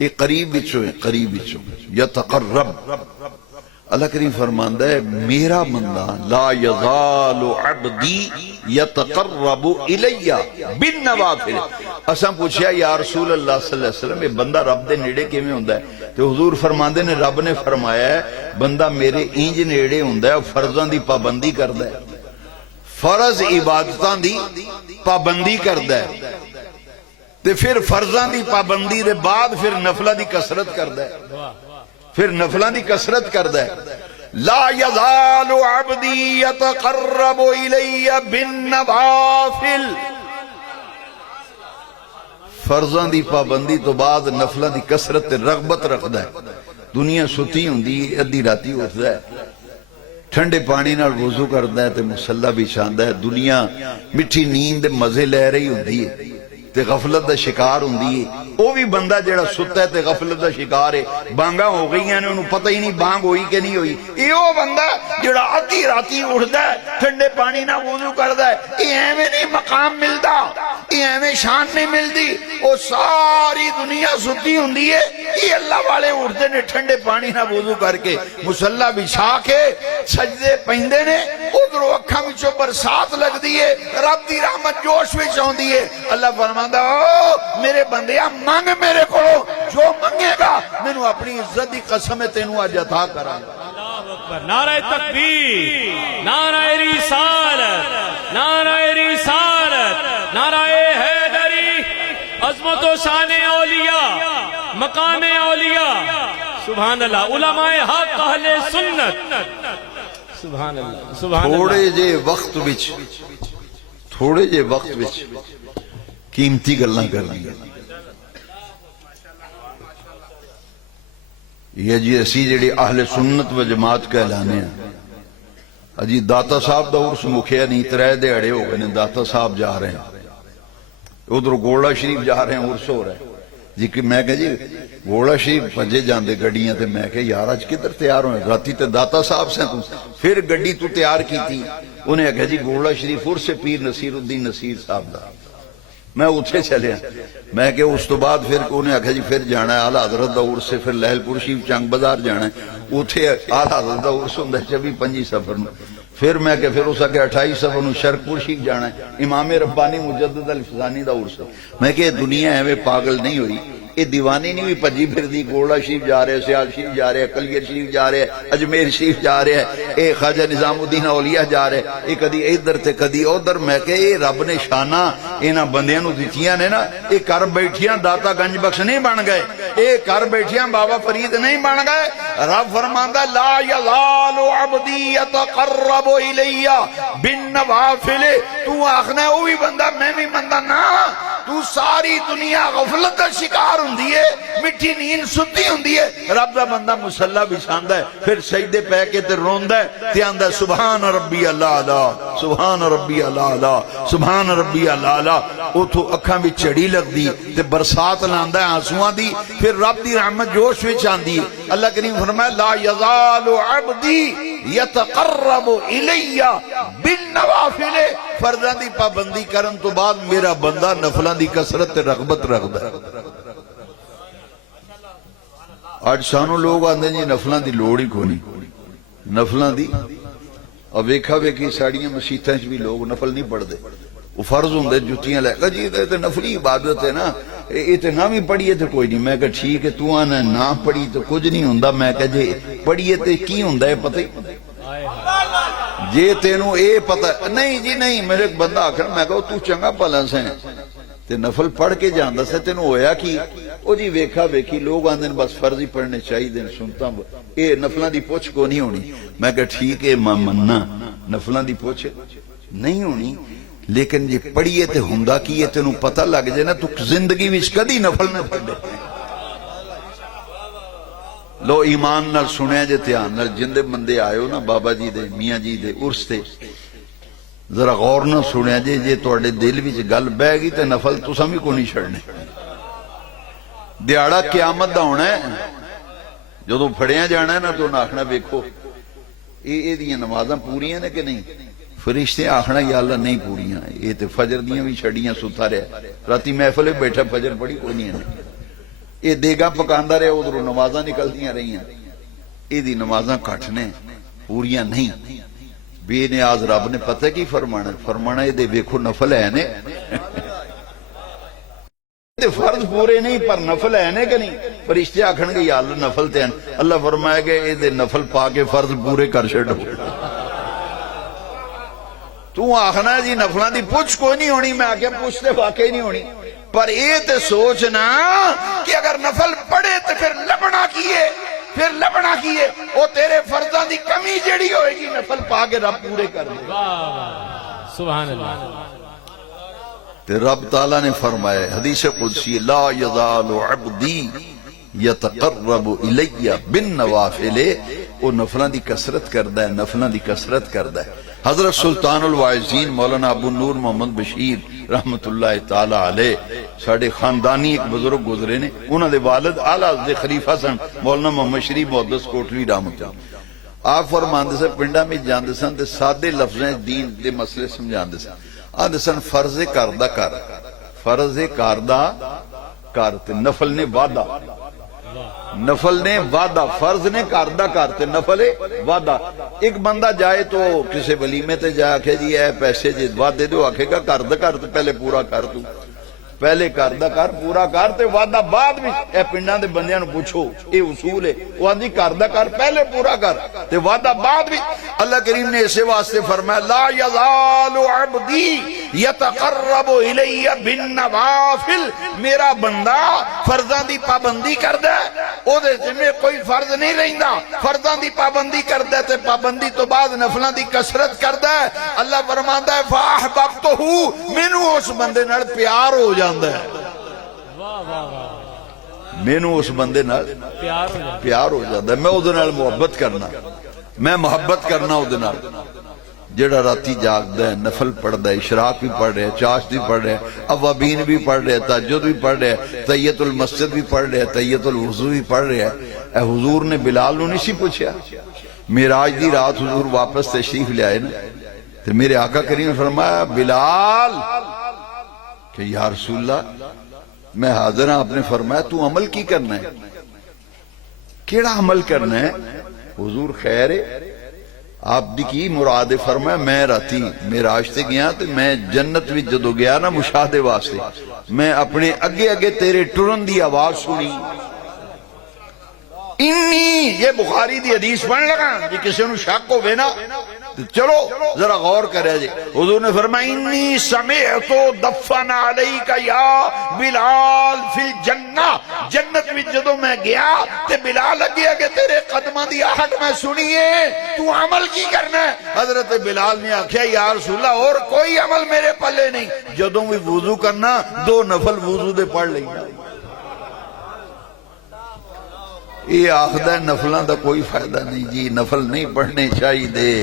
یہ قریب وچوں ہے، قریب وچوں یتقرب۔ اللہ کریم فرماندا ہے میرا بندہ لا یزال عبدی یتقرب الی بالنوافل۔ اساں پوچھیا یا رسول اللہ صلی اللہ علیہ وسلم یہ بندہ رب دے نیڑے کیویں ہوندا ہے؟ تو حضور فرماندے نے رب نے فرمایا ہے بندہ میرے انج نیڑے ہوندا ہے فرضاں دی پابندی کردا ہے، فرض عبادتاں دی پابندی کردا ہے، تے پھر فرضاں دی پابندی دے بعد پھر نفلاں دی کثرت کردا ہے، پھر نفلاں دی کثرت کردا ہے۔ لا یزال عبدی یتقرب الی بالنوافل، فرضاں دی پابندی تو بعد نفلاں دی کثرت تے رغبت رکھدا ہے۔ دنیا ستی ہوندی ادھی راتی اٹھدا ہے، ٹھنڈے پانی نال وضو کردا ہے تے مصلی بچھاندا ہے، دنیا مٹھی نیند دے مزے لے رہی ہوندی ہے تے غفلت دا شکار ہوندی ہے۔ وہ بھی بندہ جڑا ستا ہے تے غفلت دا شکار ہے، بانگاں ہو گئی ہیں انہوں پتہ ہی نہیں بانگ ہوئی کہ نہیں ہوئی۔ یہ وہ بندہ جڑا ادھی راتی اٹھدا ہے ٹھنڈے پانی نال وضو کردا ہے، یہ ایویں نہیں مقام ملدا، یہ ایویں شان نہیں ملدی۔ وہ ساری دنیا ستی ہوندی ہے، یہ اللہ والے اٹھدے نے ٹھنڈے پانی نال وضو کر کے مصلی بچھا کے سجدے پیندے نے، ادھروں اکھاں وچوں برسات لگدی ہے، رب دی رحمت جوش وچ آندی ہے۔ اللہ فرماندا او میرے بندیا مانگ میرے کو، جو منگے گا مینوں اپنی عزت دی قسم ہے تینوں اج عطا کراں گا۔ اللہ اکبر، نعرہ تکبیر، نعرہ رسالت، نعرہ رسالت، نعرہ حیدری، عظمت و شان اولیاء، مقام اولیاء، سبحان اللہ، علماء حق اہل سنت، سبحان اللہ سبحان اللہ۔ تھوڑے جے وقت وچ قیمتی گلاں کر لیں۔ یہ جی اسی جڑی اہل سنت و جماعت کہلانے ہیں، اجی داتا صاحب دا عرس مکھیا نہیں، 3 دہاڑے ہو گئے نے داتا صاحب جا رہے ہیں، ادھر گوڑا شریف جا رہے ہیں، عرس ہو رہا ہے جی۔ کہ میں کہ جی گوڑا شریف بھجے جاندے گڈیاں تے میں کہ یار اج کدھر تیار ہوئے؟ راتی تے داتا صاحب سے پھر گڈی تو تیار کی تھی، انہیں کہا جی گوڑا شریف عرس پیر نصیر الدین نصیر صاحب دا، میں اتھے چلے ہیں۔ میں کہ اس تو بعد پھر انہیں آکھا جی پھر جانا ہے آلہ حضرت دا عرس سے، پھر لہل پور شریف چنگ بازار جانا ہے، اتھے آلہ حضرت دا عرس ہوندہ ہے 24-25 سفر میں۔ پھر میں کہ پھر اسا کہ 28 سفر میں شرک پور شریف جانا ہے، امام ربانی مجدد الفزانی دا عرس ہے۔ میں کہ دنیا ایویں پاگل نہیں ہوئی، یہ دیوانی نہیں بھی پجی پھر دی گوڑا شریف جا رہے سیال شریف جا رہے کلیئر شریف جا رہے اجمیر شریف جا رہے اے خواجہ نظام الدین اولیاء جا رہے اے کدی ادھر تے کدی ادھر میں کہ اے رب نے شانہ انہاں بندیاں نو دتیاں نے نا اے کر بیٹھیاں داتا گنج بخش نہیں بن گئے اے کر بیٹھیاں بابا فرید نہیں بن گئے رب فرماندا لا یزال عبدی یتقرب الی بالنوافل تو آخنا وہ بھی بندہ میں بھی بندہ نا تو ساری دنیا غفلت کا شکار ہوندی ہے مٹھی نیند ستی ہوندی ہے رب دا بندہ مصلی بچھاندا ہے پھر سجدے پہ کے تے روندا ہے تے آندا سبحان ربی الاعلی سبحان ربی الاعلی سبحان ربی الاعلی اوتھوں اکھاں وچ چڑی لگدی تے برسات لاندا ہے آنسواں دی پھر رب دی رحمت جوش وچ آندی ہے اللہ کریم فرمایا لا یزال عبدی یتقرب الی بالنوافل فرضاں دی پابندی کرن تو بعد میرا بندہ نفلاں دی کثرت تے رغبت رکھدا ہے آج سانو لوگ آندے جی نفلاں دی لوڑ ہی کونی نفلاں دی اور ویکھا ویکھی ساڑیاں مسیتاں بھی لوگ نفل نہیں پڑھ دے وہ فرض ہوندے جتیاں لے کہ جی تے نفلی عبادت ہے نا یہ تے نہ بھی پڑھیے تے کوئی نہیں میں کہ ٹھیک ہے تو آنا نہ پڑھی تو کچھ نہیں ہوندا میں کہ جی پڑھیے تے کی ہوندا ہے پتہ ہی جے تینوں اے پتہ نہیں جی نہیں میرے بندہ آخر میں کہو تو چنگا پالا سے تے نفل پڑھ کے جاندا سے تینوں ہویا کی او جی ویکھا ویکھی لوگ آندے بس فرض ہی پڑھنے چاہیے دن سنتا اے نفلاں دی پوچھ کو نہیں ہونی میں کہ ٹھیک ہے میں مننا نفلاں دی پوچھ نہیں ہونی لیکن جی پڑھیے تے ہوندا کی ہے تینوں پتہ لگ جائے نا تو زندگی وچ کدی نفل نہ پڑھ دے لو ایمان نال سنیا جے دھیان نال جندے بندے آئے ہو نا بابا جی دے میاں جی دے عرس تے ذرا غور نہ سنیا جے جے تواڈے دل وچ گل بہ گئی تے نفل تساں وی کوئی نہیں چھڑنے دیہاڑا قیامت دا ہونا ہے جدوں پھڑیا جانا ہے نا تو نہ آکھنا ویکھو اے دیاں نمازاں پوریاں نے کہ نہیں فرشتے آخنا یا اللہ نہیں پوریاں یہ تے فجر دیاں بھی چھڑیاں ستا رہا راتی محفل بیٹھا فجر پڑھی کوئی نہیں ہے یہ دیگا پکاندا رہے ادھروں نمازاں نکلدیاں رہیاں یہ دی نمازاں کٹنے پوریاں نہیں بے نیاز رب نے پتہ کی فرمانا یہ دے ویکھو نفل ہے نے فرض پورے نہیں پر نفل ہے نے کہ نہیں فرشتے آکھن گے یا اللہ نفل تے ہیں اللہ فرمائے گے یہ دے نفل پا کے فرض پورے کر چھڈو تو آخنا جی نفلاں دی پوچھ کوئی نہیں ہونی میں آگے پوچھتے واقعی نہیں ہونی پر یہ تے سوچنا کہ اگر نفل پڑھے تو پھر لبنا کیے وہ تیرے فرضاں دی کمی جڑی ہوئے گی نفل پا کے رب پورے کر دے سبحان اللہ تے رب تعالیٰ نے فرمایا حدیث قدسی لا یزال عبدی یتقرب الی بالنوافل وہ نفلاں دی کثرت کردا ہے نفلاں دی کثرت کردا ہے حضرت سلطان الواعظین مولانا ابو نور محمد بشیر رحمت اللہ تعالی علیہ ساڑھے خاندانی ایک بزرگ گزرے نے انہوں دے والد اعلیٰ حضرت خلیفہ سن مولانا محمد شریف محدث کوٹلی رحمت اللہ آپ فرماندے سے پنڈا میں جاندے سن تے سادے لفظیں دین دے مسئلے سمجھاندے سن آندے سن فرض کردہ کر فرض کردہ کر تے نفل نے وعدہ نفل نے وعدہ فرض نے کردہ کرتے نفل وعدہ ایک بندہ جائے تو کسی ولیمے تے جا کہ جی اے پیسے جی وعدے دو آکھے گا کردہ کر تو پہلے پورا کر تو پہلے کردہ کر پورا کر تے وعدہ بعد بھی اے پنڈاں دے بندیاں نو پوچھو اے اصول ہے وہ آندھی کردہ کر پہلے پورا کر تے وعدہ بعد بھی اللہ کریم نے اسے واسطے فرمایا لا یزال عبدی یتقرب الی بالنوافل میرا بندہ فرضاں دی پابندی کردا ہے او دے ذمہ کوئی فرض نہیں رہندا فرضاں دی پابندی کردا تے پابندی تو بعد نفلاں دی کثرت کردا ہے اللہ فرماندا ہے فاحببتہ مینوں اس بندے نال پیار ہو جاندا ہے مینوں اس بندے نال پیار ہو جاندا ہے میں او دے نال محبت کرنا میں محبت کرنا او دے نال جڑا راتی جاگدا ہے نفل پڑھدا ہے اشراق بھی پڑھ رہے چاشت بھی پڑھ رہے اوابین بھی پڑھ رہے تہجد بھی پڑھ رہے تحیۃ المسجد بھی پڑھ رہے تحیۃ الوضو بھی پڑھ رہے اے حضور نے بلال نو نہیں سی پوچھا معراج دی رات حضور واپس تشریف لے آئے نا تے میرے آقا کریم نے فرمایا بلال کہ یا رسول اللہ میں حاضر ہوں آپ نے فرمایا تو عمل کی کرنا ہے کیڑا عمل کرنا ہے حضور خیر ہے آپ دی کی مراد فرمایا میں راتی معراج تے گیا تے میں جنت وچ جدو گیا نا مشاہدے واسطے میں اپنے اگے اگے تیرے ٹرن دی آواز سنی انی یہ بخاری دی حدیث پڑھن لگا جی کسی نو شک ہوئے نا چلو ذرا غور کرے جی حضور نے فرمایا انی سمعتو دفن علیک یا بلال فی الجنہ جنت میں جدو میں گیا تے بلال لگیا کہ تیرے قدمہ دی آہٹ میں سنیے تو عمل کی کرنا ہے حضرت بلال نے آکھیا یا رسول اللہ اور کوئی عمل میرے پلے نہیں جدو بھی وضو کرنا 2 نفل وضو دے پڑھ لیں یہ آخدہ نفلان دا کوئی فائدہ نہیں جی نفل نہیں پڑھنے چاہیے دے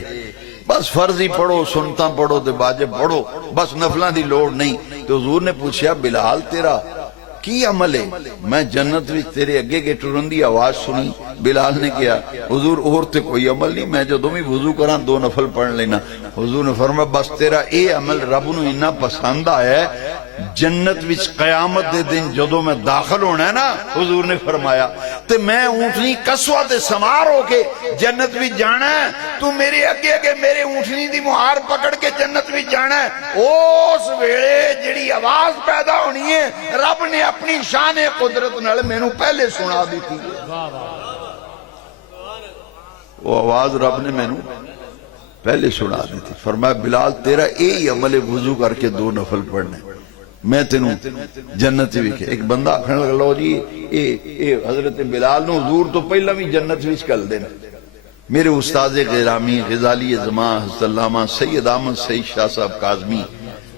بس فرضی پڑھو سنتا پڑھو دے باجب پڑھو بس نفلان دی لوڑ نہیں تو حضور نے پوچھا بلال تیرا کی عمل ہے میں جنت وچ تیرے اگے کے ٹرندی آواز سنی بلال نے کیا حضور اور تے کوئی عمل نہیں میں جو میں وضو کران 2 نفل پڑھ لینا حضور نے فرمایا بس تیرا اے عمل رب نو اتنا پسند آیا ہے جنت وچ قیامت دے دن جدو میں داخل ہونا ہے نا حضور نے فرمایا تے میں اونٹنی کسوہ تے سمار ہو کے جنت وچ جانا ہے تو میرے اگے اگے میرے اونٹنی دی مہار پکڑ کے جنت وچ جانا ہے اس ویلے جڑی آواز پیدا ہونی ہے رب نے اپنی شان قدرت نال مینوں پہلے سنا دی تھی وہ آواز رب نے مینوں پہلے سنا دی تھی فرمایا بلال تیرا اے عمل وضو کر کے 2 نفل پڑھنے میں تینوں جنت وچ ایک بندہ آکھنے لگا لو جی اے حضرت بلال نو حضور تو پہلا بھی جنت وچ کل دینا میرے استاد غرامی غزالی زمان حضرت علامہ سید احمد سعید شاہ صاحب کاظمی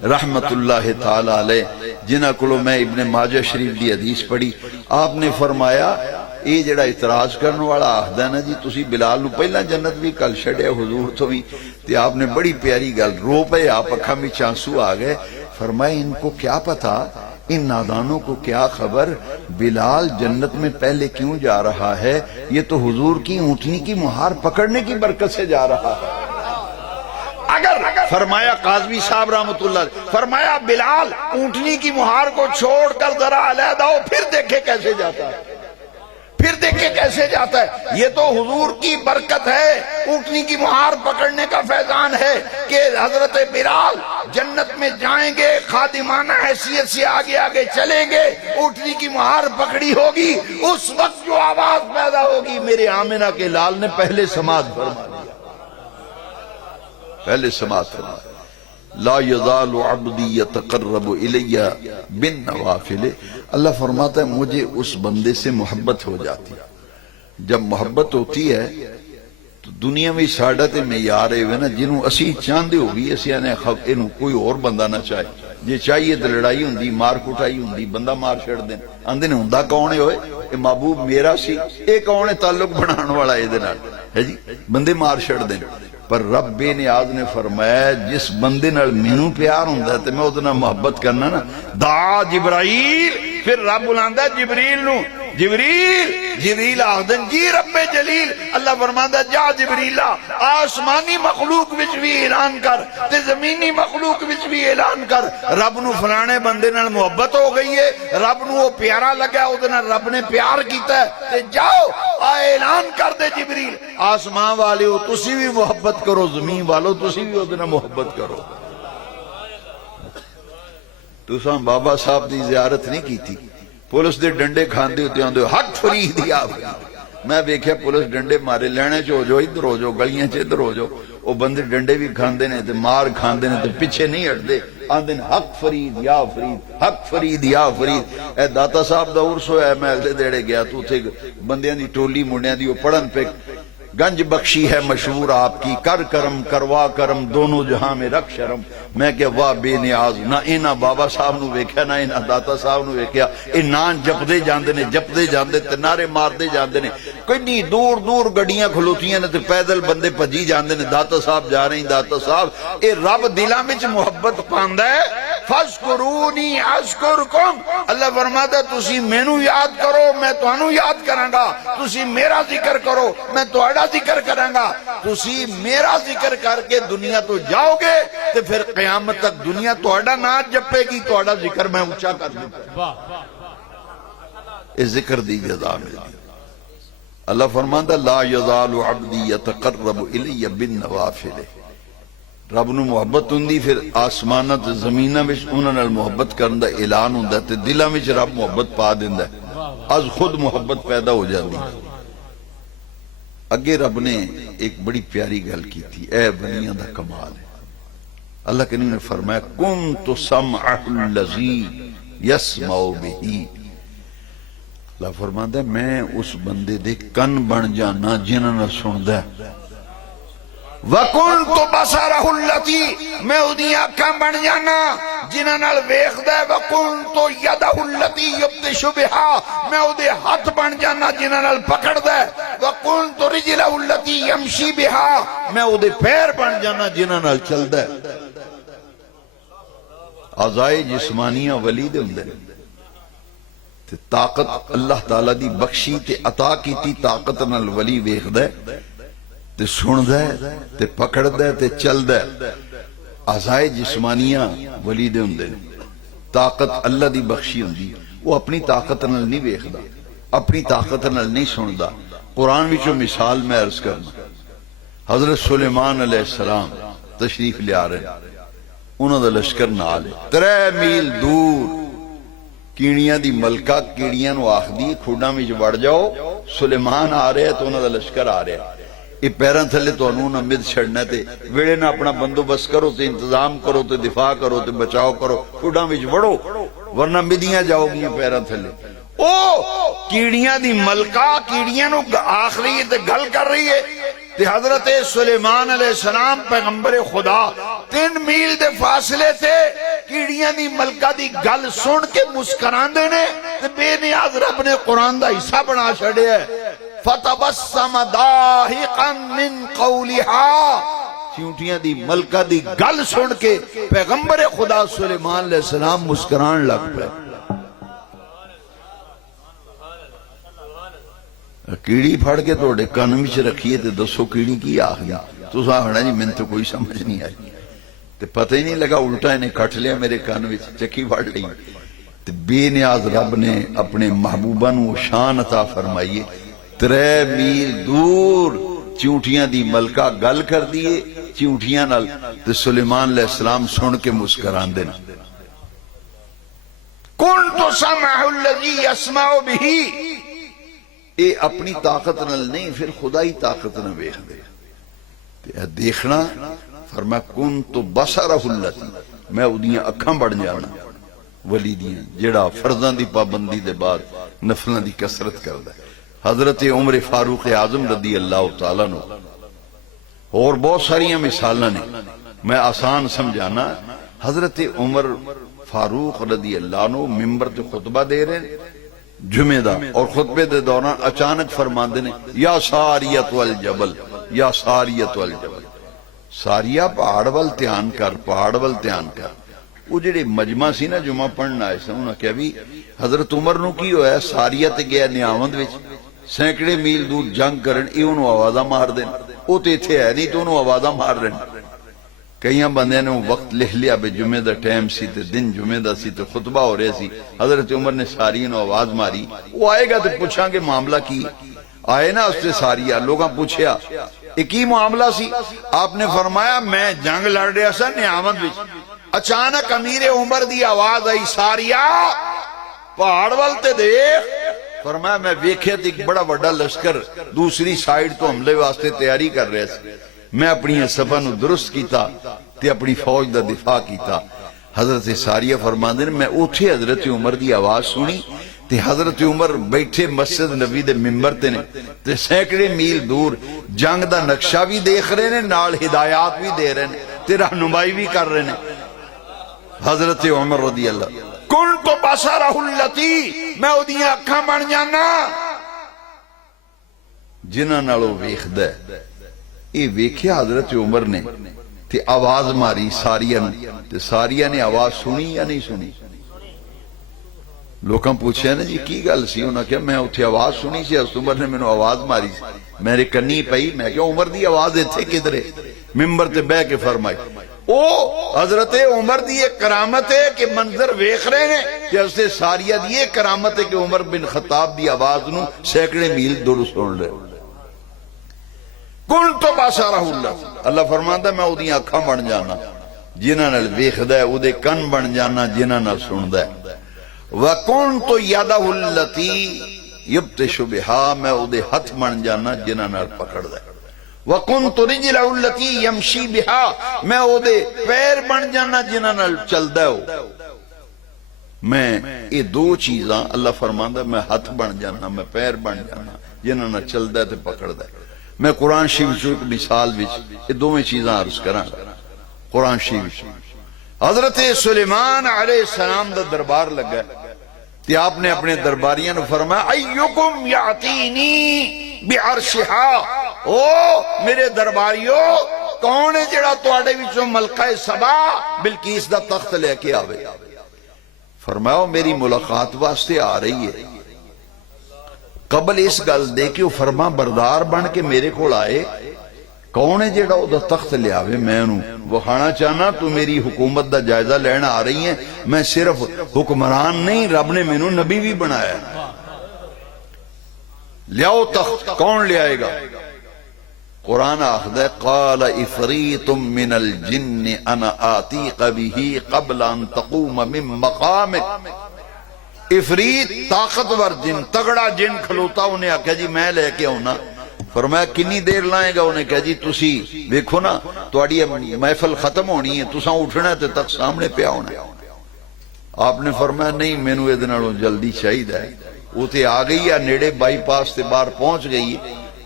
رحمت اللہ تعالی علیہ جنہ کلو میں ابن ماجہ شریف دی حدیث پڑھی آپ نے فرمایا یہ جڑا اعتراض کرنے والا آخدا نا جی تسی بلال نو پہلا جنت بھی کل چھڑیا حضور تو بھی تے آپ نے بڑی پیاری گل رو پے آپ اکھاں وچ آنسو آ گئے فرمایا ان کو کیا پتا ان نادانوں کو کیا خبر بلال جنت میں پہلے کیوں جا رہا ہے یہ تو حضور کی اونٹنی کی مہار پکڑنے کی برکت سے جا رہا ہے اگر فرمایا قاضی صاحب رحمت اللہ فرمایا بلال اونٹنی کی مہار کو چھوڑ کر ذرا علیحدہ ہو پھر دیکھے کیسے جاتا ہے پھر دیکھیں کیسے جاتا ہے یہ تو حضور کی برکت ہے اونٹنی کی مہار پکڑنے کا فیضان ہے کہ حضرت بلال جنت میں جائیں گے خادمانہ حیثیت سے آگے آگے چلیں گے اونٹنی کی مہار پکڑی ہوگی اس وقت جو آواز پیدا ہوگی میرے آمنہ کے لال نے پہلے سماعت فرما لیا پہلے سماعت فرما لا یزال عبدی یتقرب الی بالنوافل اللہ فرماتا ہے مجھے اس بندے سے محبت ہو جاتی جب محبت ہوتی ہے تو دنیا میں ساڑھا تے معیار ہوئے نا جنہوں اسی چاندے ہوگی اسی آنے انہوں کوئی اور بندہ نہ چاہے جے چاہیے تو لڑائی ہوندی مار کٹائی ہوندی بندہ مار چھڑ دیں آندے نے ہوندہ کونے ہوئے اے محبوب میرا سی اے کونے تعلق بنان والا اے دنال ہے جی بندے مار چھڑ دیں پر رب بے نیاز نے فرمایا جس بندے نال مینوں پیار ہوندا تے میں اودے نال محبت کرنا نا دا جبرائیل پھر رب بلاندہ جبریل نو جبریل آخدن جی رب جلیل اللہ فرماندہ جا جبریل آسمانی مخلوق وچ بھی اعلان کر تے زمینی مخلوق وچ بھی اعلان کر رب نو فلانے بندے نال محبت ہو گئی ہے رب نو وہ پیارا لگا اودے نال رب نے پیار کیتا ہے تے جاؤ اعلان کر دے جبریل آسمان والے ہو تسی بھی محبت کرو زمین والو تسی بھی اودے نال محبت کرو تساں بابا صاحب دی زیارت نہیں کی تھی پولیس دے ڈنڈے کھاندے ہوتے ہوندے حق فرید یا فرید میں دیکھیا پولیس ڈنڈے مارے لینے چ ہو جو ادھر ہو جو گلیاں چ ادھر ہو جو وہ بندے ڈنڈے بھی کھاندے نے تے مار کھاندے نے تے پیچھے نہیں ہٹدے آندے حق فرید یا فرید حق فرید یا فرید اے داتا صاحب دا عرس ہویا میں اگلے دیڑے گیا تو تے بندیاں دی ٹولی منڈیاں دی وہ پڑھن پہ گنج بخشی ہے مشہور آپ کی کر کرم کروا کرم دونوں جہاں میں رکھ شرم میں کہ واہ بے نیاز نہ اینا بابا صاحب نو ویکھیا نہ اینا داتا صاحب نو ویکھیا اے نان جپدے جاندے تے نعرے ماردے جاندے نے کنی دور دور گڈیاں کھلوتیاں نے تے پیدل بندے بھجی جاندے نے داتا صاحب جا رہے ہیں داتا صاحب اے رب دلاں وچ محبت پاندا ہے فذکرونی اذکرکم اللہ فرماتا ہے تسی مینوں یاد کرو میں تانوں یاد کراں گا تسی میرا ذکر کرو میں تہاڈا ذکر کریں گا تسی میرا ذکر کر کے دنیا تو جاؤ گے تو پھر قیامت تک دنیا تہاڈا نام جپے گی تہاڈا ذکر میں اونچا کر دوں گا اس ذکر دی جزا ملتی اللہ فرماندا لا یزال عبدی یتقرب الی بالنوافل، رب نو محبت ہوندی پھر آسماناں تے زمیناں وچ انہاں نال محبت کرن دا اعلان ہوندا تے دلاں وچ رب محبت پا دیندا ہے، از خود محبت پیدا ہو جاندی ہے۔ اگے رب نے ایک بڑی پیاری گل کی تھی، اے بنیاں دا کمال ہے۔ اللہ کریم نے فرمایا کنت سمعہ الذی یسمع بہ، اللہ فرماتا ہے میں اس بندے دے کن بن جانا جنہاں نال سندا ہے، وَكُنْتُ بَصَرَهُ الَّتِي میں اُدیاں اکھاں بن جانا جنہاں نال ویکھدا ہے، وَكُنْتُ يَدَهُ الَّتِي يُبْطِشُ بِهَا میں اودے ہاتھ بن جانا جنہاں نال پکڑدا ہے، وَكُنْتُ رِجْلَهُ الَّتِي يَمْشِي بِهَا میں اودے پیر بن جانا جنہاں نال چلدا ہے۔ اعضائے جسمانیاں ولی دے ہوندے تے طاقت اللہ تعالیٰ دی بخشی تے عطا کیتی طاقت نال ولی ویکھدا ہے تے سندا ہے تے پکڑدا ہے تے چلدا ہے۔ اعضائے جسمانیاں ولی دے ہوندے طاقت اللہ دی بخشی ہوندی، وہ اپنی طاقت نال نہیں ویکھدا، اپنی طاقت نال نہیں سندا۔ قرآن وچوں مثال میں عرض کرنا، حضرت سلیمان علیہ السلام تشریف لے آ رہے ہیں، انہوں دا لشکر نال ہے، 3 میل دور کیڑیاں دی ملکہ کیڑیاں نو آخدی کھوڑاں وچ وڑ جاؤ، سلیمان آ رہے ہے تو انہوں دا لشکر آ رہے ہے، یہ پیران تھلے تو انہوں نے مد چھڑنا تے ویڑے نہ اپنا بندوبست کرو تے انتظام کرو تے دفاع کرو تے بچاؤ کرو، کھوڑاں وچ وڑو ورنہ مدیاں جاؤ گی پیران تھلے۔ او کیڑیاں دی ملکہ کیڑیاں نو آخ رہی ہے تے گل کر رہی ہے تے حضرت سلیمان علیہ السلام پیغمبر خدا 3 میل دے فاصلے تے کیڑیاں دی ملکہ دی گل سن کے مسکران دے نے تے بے نیاز رب نے قرآن دا حصہ بنا چھڑے ہے، فَتَبَسَّمَ ضَاحِكًا مِّن قَوْلِهَا چیونٹیاں دی ملکہ دی گل سن کے پیغمبر خدا سلیمان علیہ السلام مسکران لگ پہ۔ کیڑی پھڑ کے توڑے کن وچ رکھیے تے دسو کیڑی کی آخری تو آخنا جی میں تو کوئی سمجھ نہیں آئی تے پتہ ہی نہیں لگا، الٹا انہیں کٹ لیا میرے کن وچ چکی پھڑ لی تے بے نیاز رب نے اپنے محبوبہ نو شان عطا فرمائیے، 3 میل دور چونٹیاں دی ملکہ گل کر دیے چونٹیاں نال تے سلیمان علیہ السلام سن کے مسکران دینا۔ کُنْتُ سَمْعَهُ الَّذِي يَسْمَعُ بِهِ، اے اپنی طاقت نال نہیں پھر خدائی طاقت نہ ویکھ دے تے دیکھنا، فرمایا کنت بصرہ الذی میں اودیاں اکھاں بڑھ جانا ولی دیاں جڑا فرضاں دی پابندی دے بعد نفلاں دی کثرت کردا ہے۔ حضرت عمر فاروق اعظم رضی اللہ تعالیٰ نو اور بہت ساریاں مثالاں نے، میں آسان سمجھانا، حضرت عمر فاروق رضی اللہ عنہ ممبر تے خطبہ دے رہے ہیں جمعہ دا، اور خطبے دے دوران اچانک فرماندے نے یا ساریت والجبل، یا ساریت والجبل، ساریہ پہاڑ وال دھیان کر، پہاڑ وال دھیان کر۔ وہ جڑے مجمع سی نا جمعہ پڑھنا آئے سن، انہاں کہا بھی حضرت عمر نو کی ہویا ساریہ تے گیا نیاوند وچ سینکڑے میل دور جنگ کرن، اے انہوں آوازہ مار دیں، او تے تھے ہے نہیں تو انہوں آوازہ مار رہے ہیں۔ کئیاں بندے نے وقت لکھ لیا بے جمعہ دا ٹائم سی تے دن جمعہ دا سی تے خطبہ ہو رہے سی، حضرت عمر نے ساریہ نو آواز ماری، وہ آئے گا تے پوچھاں گے معاملہ کی آئے نا اس سے ساریہ، لوگاں پوچھیا ایک ہی معاملہ سی، آپ نے فرمایا میں جنگ لڑ رہا سا نیامد وچ، اچانک امیر عمر دی آواز آئی ساریہ پہاڑ والتے دیکھ، فرمایا میں ویکھیا تھی ایک بڑا بڑا لشکر دوسری سائیڈ تو حملے واسطے تیاری کر رہے سے، میں اپنی صفحہ نو درست کیتا تے اپنی فوج دا دفاع کیتا۔ حضرت ساریہ فرماندے نے میں اوتھے حضرت عمر دی آواز سنی تے حضرت عمر بیٹھے مسجد نبی دے ممبر تے نے تے سینکڑے میل دور جنگ دا نقشہ بھی دیکھ رہے نے، نال ہدایات بھی دے رہے نے تے رہنمائی بھی کر رہے نے۔ حضرت عمر رضی اللہ کنت بصرہ الذی میں اودیاں اکھاں بن جانا جنہاں نالوں ویکھدا ہے۔ یہ ویکھیا حضرت عمر نے تے آواز ماری ساریہ نے تے ساریہ نے آواز سنی یا نہیں سنی؟ لوکاں پوچھے نا جی کی گل سی، انہاں کہا میں اتھے آواز سنی سی، حضرت عمر نے مینوں آواز ماری سی، میرے کنی پئی، میں کہا عمر دی آواز ایتھے کدھر ہے؟ ممبر تے بہ کے فرمائی او حضرت عمر دی ایک کرامت ہے کہ منظر ویکھ رہے ہیں کہ اس سے ساریہ دی ایک کرامت ہے کہ عمر بن خطاب دی آواز نو سینکڑے میل دور سن رہے کن تو باسارہ اللہ فرماندا میں او دی اکھاں بن جانا جنہاں نال ویکھدا ہے او دے کن بن جانا جنہاں نال سندا ہے وکن تو یادہ التی یبتش بہا میں او دے ہتھ بن جانا جنہاں نال پکڑدا ہے وَكُنْتُ رِجْلَهُ الَّتِي يَمْشِي بِهَا میں او دے پیر بن جانا جنہاں نال چلدا ہو میں یہ دو چیزاں اللہ فرماندا میں ہاتھ بن جانا میں پیر بن جانا جنہاں نال چلدا تے پکڑدا میں قرآن شریف چوں ایک مثال وچ یہ دوویں چیزاں عرض کراں قرآن شریف حضرت سلیمان علیہ السلام دا دربار لگا تے آپ نے اپنے درباریاں نو فرمایا ایکم یعطینی بعرشہا او میرے درباریو کون ہے جڑا تواڈے وچوں ملکہ سبا بلقیس دا تخت لے کے آوے فرمایا میری ملاقات واسطے آ رہی ہے قبل اس گل دے کہ وہ فرما بردار بن کے میرے کول آئے کون ہے جڑا او دا تخت لے آوے میں انہوں وکھانا چاہنا تو میری حکومت دا جائزہ لینا آ رہی ہیں میں صرف حکمران نہیں رب نے مینوں نبی بھی بنایا لیاؤ تخت کون لے آئے گا قرآن آخد ہے قال افریت من الجن انا آتیق به قبل ان تقوم من مقامک افریت طاقتور جن تگڑا جن کھلوتا انہیں آکھا جی میں لے کے ہونا فرمایا کنی دیر لائیں گا انہیں کہا جی تسی دیکھو نا تواڈی محفل ختم ہونی ہے تساں اٹھنا ہے تے تک سامنے پیا ہونا ہے آپ نے فرمایا نہیں مینوں اے دے نالوں جلدی چاہیدا ہے وہ تے آ گئی ہے نیڑے بائی پاس تے باہر پہنچ گئی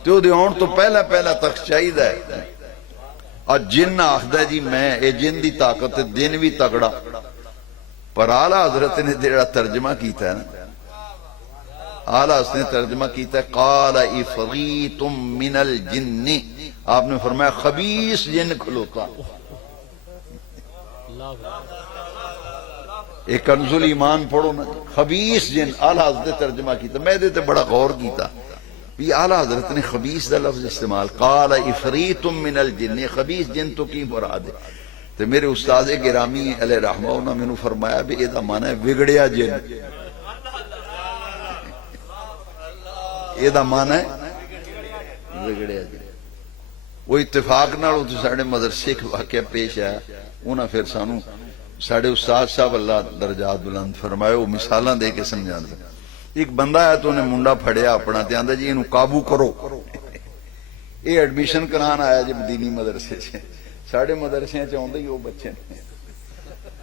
تو دے ہون تو پہلا تک چاہیدا ہے اور جن آخدا جی میں اے جن دی طاقت دن بھی تگڑا پر اعلیٰ حضرت نے جڑا ترجمہ کیتا ہے نا اعلیٰ اس نے ترجمہ کیتا ہے قال افریت من الجن آپ نے فرمایا خبیث جن کھلوتا ایک کنز الایمان پڑھو نا خبیث جن اعلیٰ حضرت نے ترجمہ کیتا میں دیتے بڑا غور کیتا بھی اعلیٰ حضرت نے خبیث دا لفظ استعمال قال افریت من الجن خبیث جن تو کی مراد ہے تو میرے استاد گرامی علیہ رحمہ انہوں نے فرمایا بھی یہ دا معنی ہے بگڑیا جن یہ دا معنی ہے بگڑیا جن وہ اتفاق نال تو ساڑھے مدرسے کے واقعہ پیش آیا انہاں پھر سانو ساڑھے استاد صاحب اللہ درجات بلند فرمائے وہ مثالاں دے کے سمجھا دے ایک بندہ ہے تو انہیں منڈا پھڑیا اپنا تے آندا جی انہوں قابو کرو یہ ایڈمیشن کران آیا جب دینی مدرسے سے ساڑھے مدرسے چاہتے ہی وہ بچے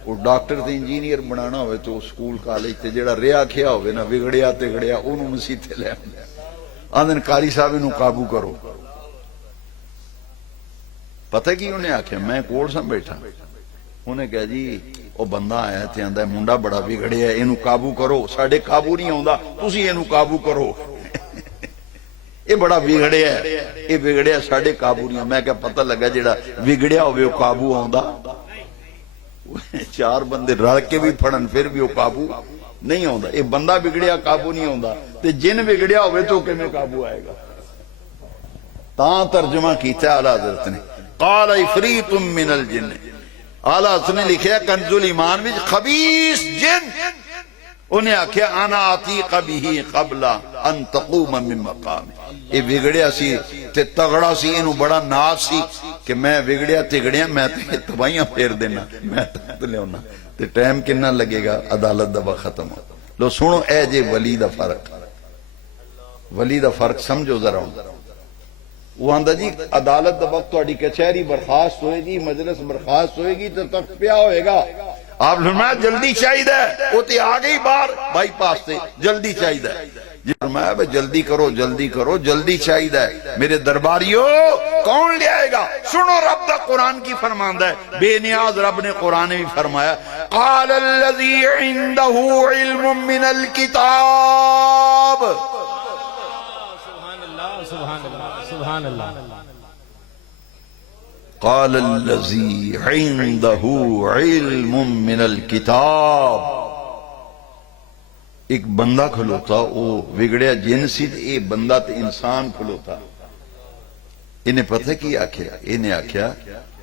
وہ ڈاکٹر تے انجینئر بنانا ہوئے تو سکول کالج تے جڑا ریا کھیا ہوئے نا بگڑیا تے گڑیا انہوں مسیح لے آندن قاری صاحب انہوں قابو کرو پتہ کی انہیں آکھے میں کوڑ سا بیٹھا انہیں کہا جی وہ بندہ آیا تے آندہ ہے منڈا بڑا بگڑیا ہے انہوں قابو کرو ساڑھے قابو نہیں ہوندہ تسی انہوں قابو کرو یہ بڑا بگڑیا ہے یہ بگڑیا ساڑھے قابو نہیں میں کیا پتہ لگا جڑا بگڑیا ہوئے وہ قابو ہوندہ چار بندے رڑ کے بھی پھڑن پھر بھی وہ قابو نہیں ہوندہ یہ بندہ بگڑیا قابو نہیں ہوندہ تے جن بگڑیا ہوئے تو کہ میں قابو آئے گا تاں ترجمہ کیتا ہے اعلیٰ حضرت نے قال افریت من الجن اعلیٰ حضرت نے لکھیا کنز الایمان میں خبیث جن انہیں آکھیا انا آتیق به قبل ان تقوم من مقام یہ بگڑیا سی تے تگڑا سی انہوں بڑا ناز سی کہ میں بگڑیا تگڑیا میں تے تباہیاں پھیر دینا میں تخت لے ہونا تے ٹائم کنا لگے گا عدالت دبا ختم ہو لو سنو اے جے ولی دا فرق ولی دا فرق سمجھو ذرا وہ آندہ جی عدالت دا وقت توڑی کچہری برخاست ہوئے گی مجلس برخاست ہوئے گی تو تخت پیا ہوئے گا آپ فرمایا جلدی چاہیے وہ تے آ گئی بار بائی پاس تے جلدی چاہیے فرمایا بھئی جلدی کرو جلدی کرو جلدی چاہیے میرے درباریوں کون لے آئے گا سنو رب دا قرآن کی فرماندہ ہے بے نیاز رب نے قرآن میں فرمایا قال الذی عنده علم من الکتاب سبحان اللہ سبحان اللہ سبحان اللہ قال الذي عنده علم من الكتاب ایک بندہ کھلوتا وہ بگڑیا جن سی اے بندہ تے انسان کھلوتا انہیں پتہ کی آکھیا انہیں آکھیا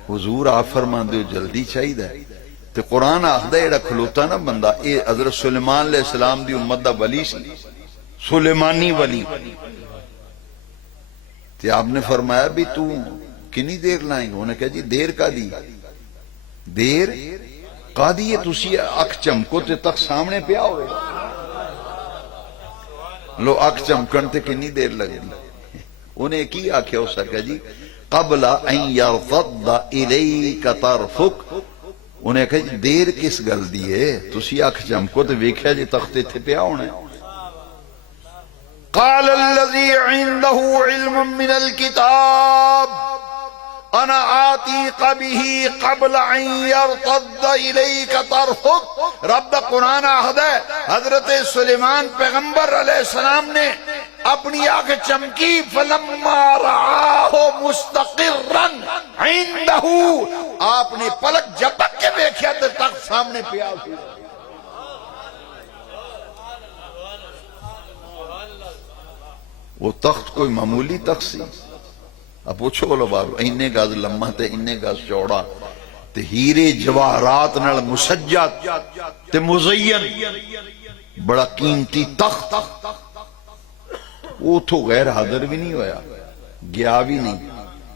حضور آپ فرماندے ہو جلدی چاہیے تے قرآن آخدا ہے جڑا کھلوتا نا بندہ اے حضرت سلیمان علیہ السلام دی امت دا ولی سی سلیمانی ولی تے آپ نے فرمایا بھی تو کنی دیر لائیں گے؟ انہوں نے کہا جی دیر کا دی دیر کا دی ہے تسی اکھ چمکو تے تک سامنے پیا ہوئے لو اکھ چمکن تے کنی دیر لگ دی انہیں کی آکھیا ہو سکا جی قبل ان یرتد الیک طرفک انہیں کہا جی دیر کس گل دی ہے تسی اکھ چمکو تے ویکھیا جی تخت تے پیا ہونا ہے قال الذي عنده علم من الكتاب انا آتيك به قبل ان يرتد اليك طرفك رب دا قرآن آخدا ہے حضرت سلیمان پیغمبر علیہ السلام نے اپنی آنکھ چمکی فلما رآه مستقرا عنده آپ نے پلک جھپک کے دیکھا تو تخت سامنے پیا ہوا وہ تخت کوئی معمولی تخت سی اب پوچھو لو بابو اینے گاز لمحہ تے اینے گاز چوڑا تے ہیرے جواہرات نال مسجد تے مزین بڑا قیمتی تخت وہ تو غیر حاضر بھی نہیں ہویا گیا بھی نہیں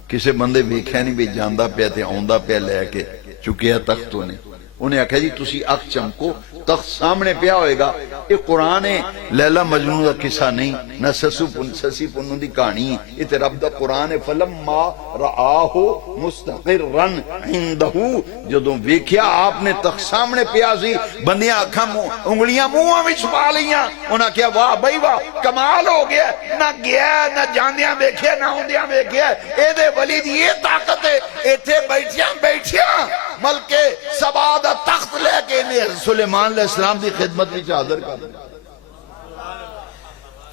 کسے بندے ویکھیا نہیں بھی جاندہ پیا تے آندہ پیا لے کے چکیا تختوں نے انہیں آکھا جی تسی اکھ چمکو تخت سامنے پیا ہوئے گا یہ قرآن لیلا مجنون دا قصہ نہیں نہ سسی پنو دی کہانی یہ تے رب دا قرآن فلما رآہو مستقرن عندہو جدوں ویکھیا آپ نے تخت سامنے پیا سی بندیاں اکھاں انگلیاں منہاں وچ پا لیاں انہاں کہا واہ بھائی واہ کمال ہو گیا نہ گیا نہ جاندیاں ویکھیا نہ ہوندیاں ویکھیا اے دے ولی دی یہ طاقت ہے ایتھے بیٹھیاں ملک سبا دا تخت لے کے سلیمان علیہ السلام دی خدمت میں حاضر کر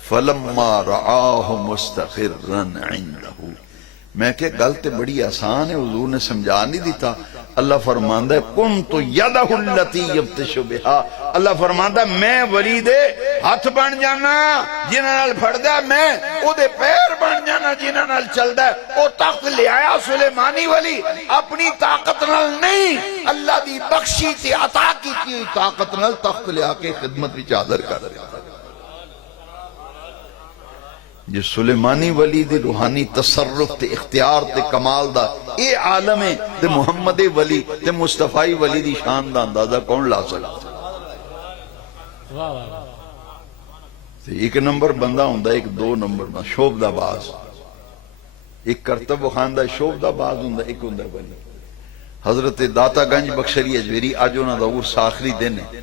فلما رآہ مستقرا عندہ میں کہ گلتے بڑی آسان ہے حضور نے سمجھا نہیں دیتا اللہ فرماندہ ہے کنت یدہ اللتی یبتش بہا اللہ فرماندہ ہے میں ولی دے ہاتھ بن جانا جنہ نال پھڑ دا میں او دے پیر بن جانا جنہ نال چل دا او تخت لے آیا سلیمانی ولی اپنی طاقت نال نہیں اللہ دی بخشی تے عطا کی طاقت نال تخت لے آ کے خدمت وچ حاضر کر جو سلیمانی ولی دے روحانی تصرف تے اختیار تے کمال دا اے عالم ہے تے محمد ولی تے مصطفی ولی دی شان دا اندازہ کون لا سکتا تے ایک نمبر بندہ ہوندہ ایک دو نمبر بندہ شوب دا باز ایک کرتب و خاندہ شوب دا باز ہوندہ ایک ہوندہ ولی حضرت داتا گنج بخشری اجویری آج انہاں دا عرص آخری دن ہے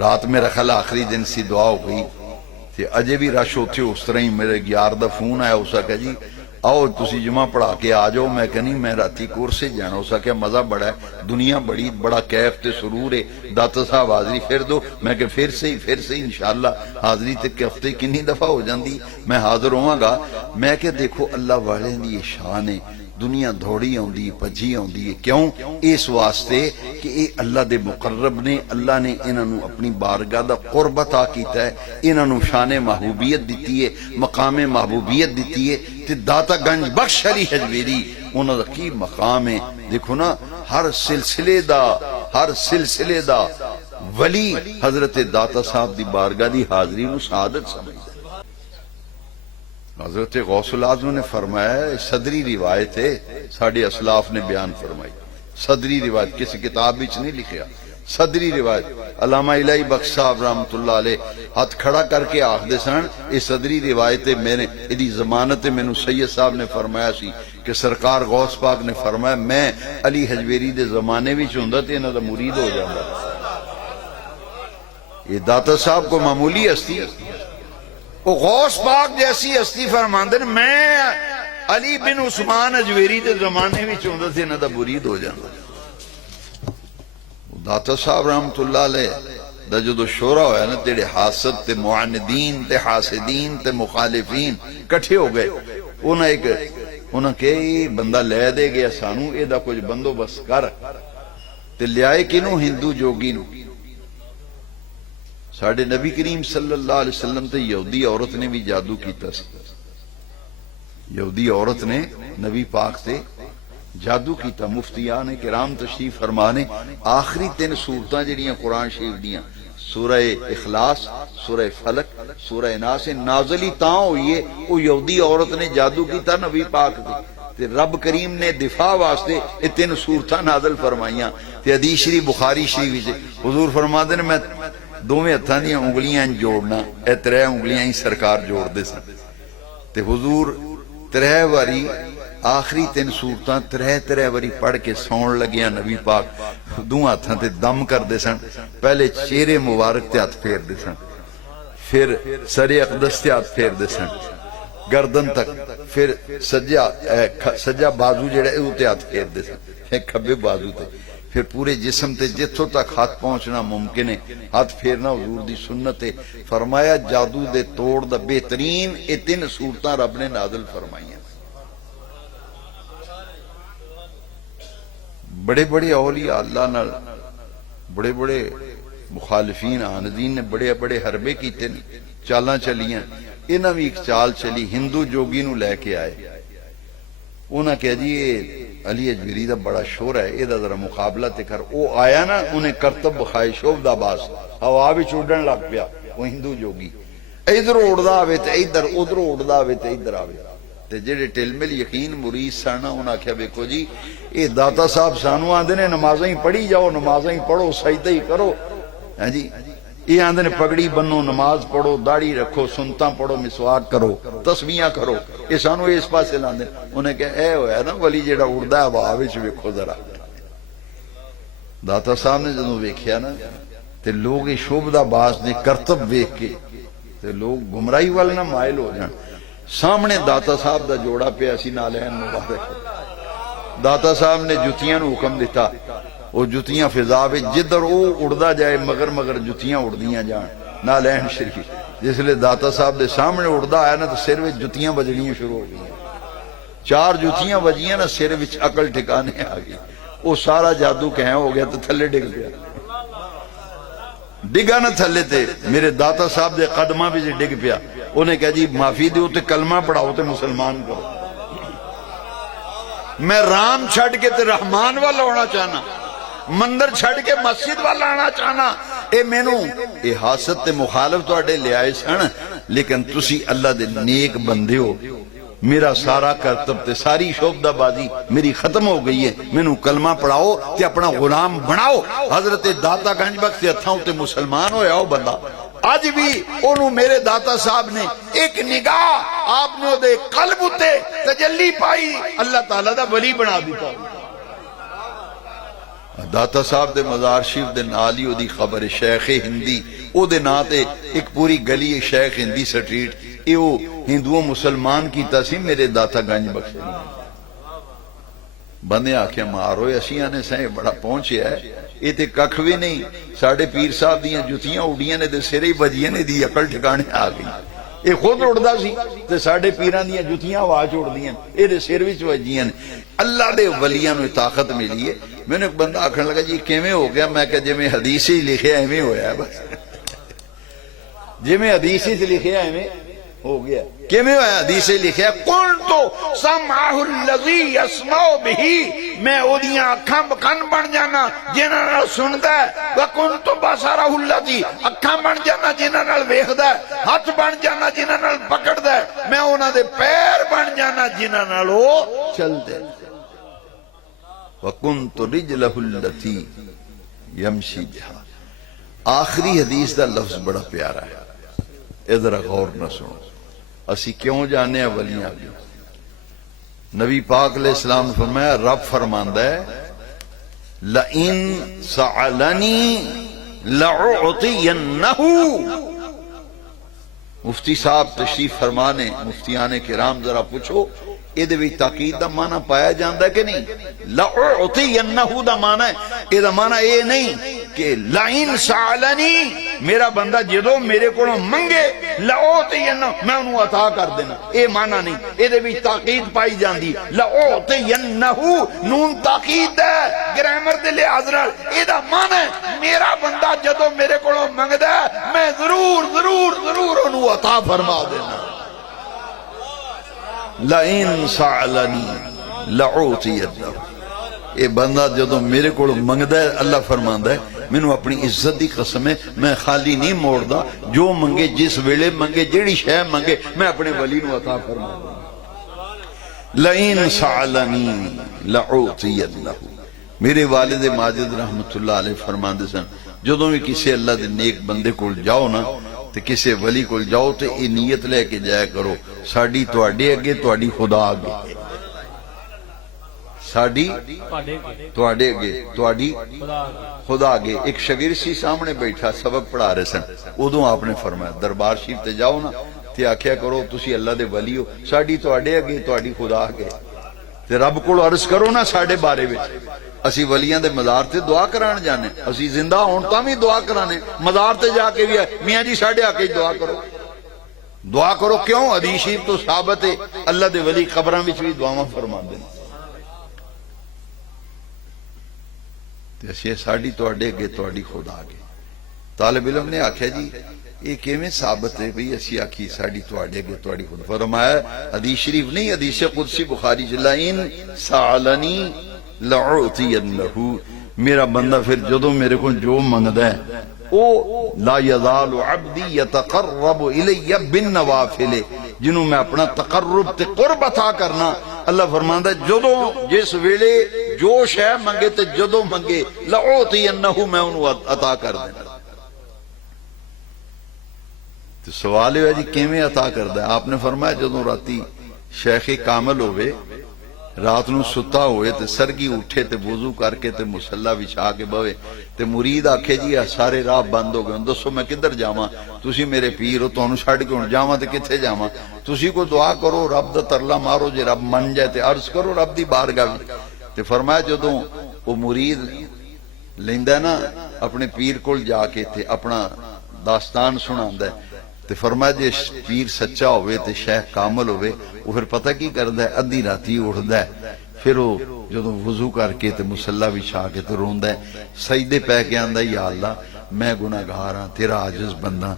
رات میں رکھل آخری دن سی دعا ہو گئی تے اجے بھی رش ہوتے اس طرح ہی میرے گیار دا فون آیا ہو سکا جی آؤ تسی جمعہ پڑھا کے آ جاؤ میں کہنی میں راتی کورس سے جانا ہو سکا مزہ بڑا ہے دنیا بڑی بڑا کیف تے سرور ہے داتا صاحب حاضری پھر دو میں کہ پھر سے ہی انشاءاللہ حاضری تے ہفتے کنی دفعہ ہو جاندی میں حاضر ہوں گا میں کہ دیکھو اللہ والے دی یہ شان ہے دنیا دھوڑی ہوندی پجھی ہوندی کیوں اس واسطے کہ اے اللہ دے مقرب نے اللہ نے انہاں نو اپنی بارگاہ دا قرب عطا کیتا ہے انہاں نو شان محبوبیت دیتی ہے مقام محبوبیت دیتی ہے تے داتا گنج بخش علی حجویری انہاں دا کی مقام ہے دیکھو نا ہر سلسلے دا ولی حضرت داتا صاحب دی بارگاہ دی حاضری نو سعادت سمجھتا حضرت غوث العظم نے فرمایا ہے صدری روایت ہے ساڑھے اسلاف نے بیان فرمائی صدری روایت کسی کتاب وچ نہیں لکھیا صدری روایت علامہ الہی بخش صاحب رحمت اللہ علیہ ہاتھ کھڑا کر کے آخ دے سن یہ صدری روایت میں نے ادھی ضمانت میں نو سید صاحب نے فرمایا سی کہ سرکار غوث پاک نے فرمایا میں علی حجویری دے زمانے وچ ہوندا تے انہاں دا مرید ہو جاندا یہ داتا صاحب کو معمولی ہستی وہ غوث پاک جیسی ہستی فرماندن میں علی بن عثمان اجویری دے زمانے میں چاہتا تھے نہ دا مرید ہو جانا داتا صاحب رحمت اللہ علیہ دا جو شورا ہویا نا تیرے حاسد تے معاندین تے حاسدین تے مخالفین کٹھے ہو گئے انہاں کہ بندہ لے دے گیا سانو اے دا کچھ بندو بس کر تے لیائے کنو ہندو جوگی نو ساڑھے نبی کریم صلی اللہ علیہ وسلم تے یہودی عورت نے بھی جادو کیتا سی یہودی عورت نے نبی پاک تے جادو کیتا. مفتیان کرام تشریف فرمانے آخری 3 سورتاں جڑیاں قرآن شریف دیاں سورہ اخلاص، سورہ فلق، سورہ ناس نازلی تاں ہوئی ہے. وہ یہودی عورت نے جادو کیتا نبی پاک تے رب کریم نے دفاع واسطے یہ 3 سورتاں نازل فرمائیاں. تے حدیث شریف بخاری شریف وچ حضور فرماندے نے میں دوویں ہتھاں دیاں انگلیاں جوڑنا، اے 3 انگلیاں ہی سرکار جوڑ دے سن. تے حضور 3 واری آخری 3 سورتاں 3 واری پڑھ کے سون لگیاں نبی پاک دو ہاتھاں تے دم کر دے سن. پہلے چہرے مبارک تے ہاتھ پھیر دے سن، پھر سر اقدس تے ہاتھ پھیر دے سن گردن تک، پھر سجا بازو جڑا ہے تے ہاتھ پھیر دے سن، پھر کھبے بازو تے، پھر پورے جسم تے جتھوں تک ہاتھ پہنچنا ممکن ہے ہاتھ پھیرنا حضور دی سنت ہے. فرمایا جادو دے توڑ دا بہترین یہ 3 سورتاں رب نے نازل فرمائیاں. بڑے بڑے اولیاء اللہ نال بڑے بڑے مخالفین آندین نے بڑے بڑے حربے کیتے نے، چالاں چلیاں. انہاں بھی ایک چال چلی، ہندو جوگی نو لے کے آئے. انہاں کہا جی یہ علی اجمیری دا بڑا شور ہے، یہ دا ذرا مقابلہ تے کر. وہ آیا نا، انہیں کرتب بخائے شوب دا باس ہوا بھی چوڑن لگ پیا. وہ ہندو جوگی ادھر اڑدا آوے تے ادھر، ادھر اڑدا آوے تے ادھر آوے. تے جڑے ٹل مل یقین مرید سن انہاں کہا ویکھو جی یہ داتا صاحب سانو آندے نے نمازاں ہی پڑھی جاؤ، نمازاں ہی پڑھو، سجدہ ہی کرو. ہاں جی یہ آندے نے پگڑی بنو، نماز پڑھو، داڑھی رکھو، سنتاں پڑھو، مسواک کرو، تسبیحاں کرو. یہ سانو اس پاسے لاندے. انہیں کہا اے ہویا نا ولی جڑا اڑدا ہے ہوا وچ ویکھو ذرا. داتا صاحب نے جدوں ویکھیا نا تے لوگ یہ شوبدہ باز نے کرتب ویکھ کے تے لوگ گمراہی وال نہ مائل ہو جان. سامنے داتا صاحب دا جوڑا پیا سی نالین مبارک. داتا صاحب نے جتیاں نو حکم دیتا، وہ جتیاں فضا وچ جدھر او اڑدا جائے مگر مگر جتیاں اڑدیاں جان. نالین شریف جس لئے داتا صاحب دے سامنے اڑدا آیا نا تو سر وچ جتیاں بجنیاں شروع ہو گئی. 4 جتیاں بجیاں نا سر وچ عقل ٹھکانے آ گئی. وہ سارا جادو کہیں ہو گیا تو تھلے ڈگ پیا. ڈگا نہ تھلے تے میرے داتا صاحب دے قدمہ بھی ڈگ پیا. انہیں کہا جی معافی دیو تے کلمہ پڑھاؤ تے مسلمان کرو. میں رام چھڑ کے تے رحمان والا ہونا چاہنا، مندر چھڑ کے مسجد والا آنا چاہنا. اے مینوں اے حاسد تے مخالف تو اڈے لے آئے سن، لیکن تسی اللہ دے نیک بندے ہو. میرا سارا کرتب تے ساری شوبدہ بازی میری ختم ہو گئی ہے. مینوں کلمہ پڑھاؤ تے اپنا غلام بناؤ. حضرت داتا گنج بخش تے ہتھاں تے مسلمان ہویا ہو بندہ. آج بھی انہوں میرے داتا صاحب نے ایک نگاہ آپ نے دے قلب تے تجلی پائی، اللہ تعالیٰ دا ولی بنا دیتا. داتا صاحب دے مزار شریف دے نالی او دی خبر شیخ ہندی او دے ناتے ایک پوری گلی شیخ ہندی سٹریٹ. اے او ہندووں مسلمان کیتا سی میرے داتا گنج بخش. بندے آکھیں مارو اسیاں نے سائیں بڑا پہنچے ہے. یہ تے ککھ بھی نہیں. ساڑھے پیر صاحب دیاں جتیاں اڑیاں نے دے سرے ہی بجیاں نے دی عقل ٹھکانے آ گئی. یہ خود اڑدا سی تے ساڑھے پیران دیاں جتیاں آواز اڑ دیاں یہ دے سر وچ وجیاں نے. اللہ دے ولیاں نو طاقت ملی ہے. میں نے ایک بندہ آکھن لگا جی کیویں ہو گیا؟ میں کہ جی میں حدیث ہی لکھے ایویں ہویا ہے. بس جی میں حدیث ہی لکھے ایویں ہو گیا. کیویں ہویا؟ حدیث ہی لکھے قلت سمعہ الذی یسمع بہ، میں اودیاں اکھاں کن بن جانا جنہاں نال سندا ہے. وکنت بصرہ الذی، اکھاں بن جانا جنہاں نال ویکھدا ہے. ہاتھ بن جانا جنہاں نال پکڑدا ہے. میں انہاں دے پیر بن جانا جنہاں نال او چلدے. وکنت رجلہ التی یمشی بہا. آخری حدیث دا لفظ بڑا پیارا ہے، ادھر غور نہ سنو. اسی کیوں جانے ہیں ولیاں بھی؟ نبی پاک علیہ السلام نے فرمایا، رب فرماندہ ہے لَإِن سَعَلَنِي لَعُعْطِيَنَّهُ. مفتی صاحب تشریف فرمانے، مفتیان کرام ذرا پوچھو یہ دے بھی تاکید دا معنی پایا جاندہ ہے کہ نہیں؟ لَعُعْطِيَنَّهُ دا معنی ہے. یہ دا معنی یہ نہیں کہ لَإِن سَعَلَنِي، میرا بندہ جدو میرے کو منگے لَعُعْطِيَنَّهُ، میں انہوں عطا کر دینا. یہ معنی نہیں. یہ دے بھی تاکید پائی جاندی. لَعُعْطِيَنَّهُ نون تاکید ہے گرامر دے لے حضرت. یہ دا معنی ہے میرا بندہ جدو میرے کو منگدا ہے میں ضرور ضرور ضرور انہوں عطا فرما دینا. لَإِن سَعَلَنِي لعوتینہ. یہ بندہ جدو میرے کو منگدا ہے اللہ فرماندا ہے مینوں اپنی عزت دی قسم ہے میں خالی نہیں موڑدا, جو منگے جس ویلے منگے جیڑی شے منگے میں اپنے ولی نو عطا فرماؤں. لئن سألنی لأعطینہ. میرے والد ماجد رحمت اللہ علیہ فرماندے سن جدوں بھی کسی اللہ دے نیک بندے کول جاؤ نا تے کسی ولی کول جاؤ تے یہ نیت لے کے جایا کرو ساڈی تواڈے اگے تواڈی خدا اگے, ساڈی تواڈے اگے تواڈی خدا اگے. ایک شاگرد سی سامنے بیٹھا سبق پڑھا رہے سن, ادوں آپ نے فرمایا دربار شریف تے جاؤ نا تے آکھیا کرو تسی اللہ دے ولی ہو ساڈی تواڈے اگے تواڈی خدا اگے. تے رب کول عرض کرو نا ساڈے بارے وچ اسی ولیاں دے مزار تے دعا کران جانے, اسی زندہ ہون تاں بھی دعا کرانے, مزار تے جا کے بھی میاں جی ساڈے آکے دعا کرو. دعا کرو کیوں؟ حدیث شریف تو ثابت ہے اللہ دے ولی قبراں وچ بھی دعاواں فرماندے نے. تے اسی ساڈی تواڈے اگے تواڈی خدا اگے. طالب علم نے آکھیا جی یہ کیویں ثابت ہے بھئی اسی آکھی ساڈی تواڈے اگے تواڈی خدا. فرمایا حدیث شریف نہیں, حدیث قدسی بخاری چ لئن سألنی لأعطینہ. میرا بندہ پھر جدو میرے کو جو منگدا ہے او لا یزال عبدی یتقرب الی بالنوافل, جنہوں میں اپنا تقرب تے قرب عطا کرنا. اللہ فرماندا ہے جدو جس ویلے جو شے منگے تے جدو منگے لأعطینہ میں انہوں عطا کر دینا. تو سوال ہے جی کیویں عطا کردا ہے؟ آپ نے فرمایا جدو راتی شیخ کامل ہوئے رات نو ستا ہوئے تے سرگی اٹھے تے وضو کر کے تے مصلا بچھا کے بوے تے مرید آکھے جی سارے راہ بند ہو گئے دسو میں کدھر جاواں, تسی میرے پیر ہو تانوں چھڈ کے ہن جاواں تے کتھے جاواں؟ تسی کو دعا کرو رب دا ترلا مارو, جے رب من جائے تے عرض کرو رب دی بارگاہ وچ. تے فرمایا جدوں او مرید لیندا نا اپنے پیر کول جا کے تے اپنا داستان سناندا ہے تے فرمایا جے پیر سچا ہوئے تے شیخ کامل ہوئے وہ پھر پتہ کی کردا ہے ادھی راتی اٹھدا ہے پھر وہ جدوں وضو کر کے تے مصلا بچھا کے تے روندا ہے سجدے پہ کے آندا ہے یا اللہ میں گناہگار ہاں تیرا عاجز بندہ,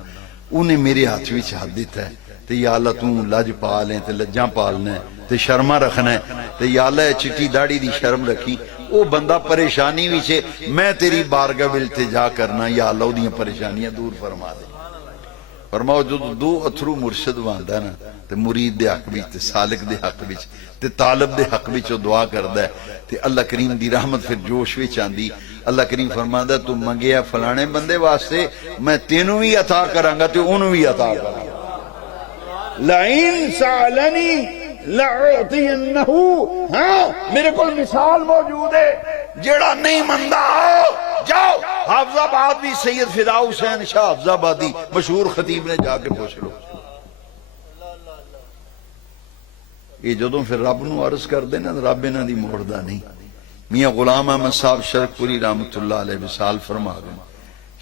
انہیں میرے ہاتھ وچ ہاتھ دتا ہے تے یا اللہ تو لج پال ہے تے لجاں پالنا ہے تے شرما رکھنا ہے تے یا اللہ چٹی داڑھی دی شرم رکھی. وہ بندہ پریشانی وچ میں تیری بارگاہ وچ التجا کرنا یا اللہ اودیاں پریشانیاں دور فرما دے. فرماؤ جو دو اتھرو مرشد واندا نا تے مرید دے حق وچ تے سالک دے حق وچ تے طالب دے حق وچ دعا کردا ہے تے اللہ کریم دی رحمت پھر جوش وچ آندی. اللہ کریم فرماندا تو منگیا فلانے بندے واسطے میں تینوں بھی عطا کراں گا تے اونوں بھی عطا کراں گا. لئن سألنی لأعطینہ. ہاں میرے کو مثال موجود ہے جیڑا نہیں مندا جاؤ حافظ آباد بھی سید فدا حسین شاہ حافظ آبادی مشہور خطیب نے جا کے پوچھ لو. یہ جدوں پھر رب نو عرض کر دے نا رب انہاں دی موڑدا نہیں. میاں غلام احمد صاحب شرک پوری رحمت اللہ علیہ وصال فرما گئے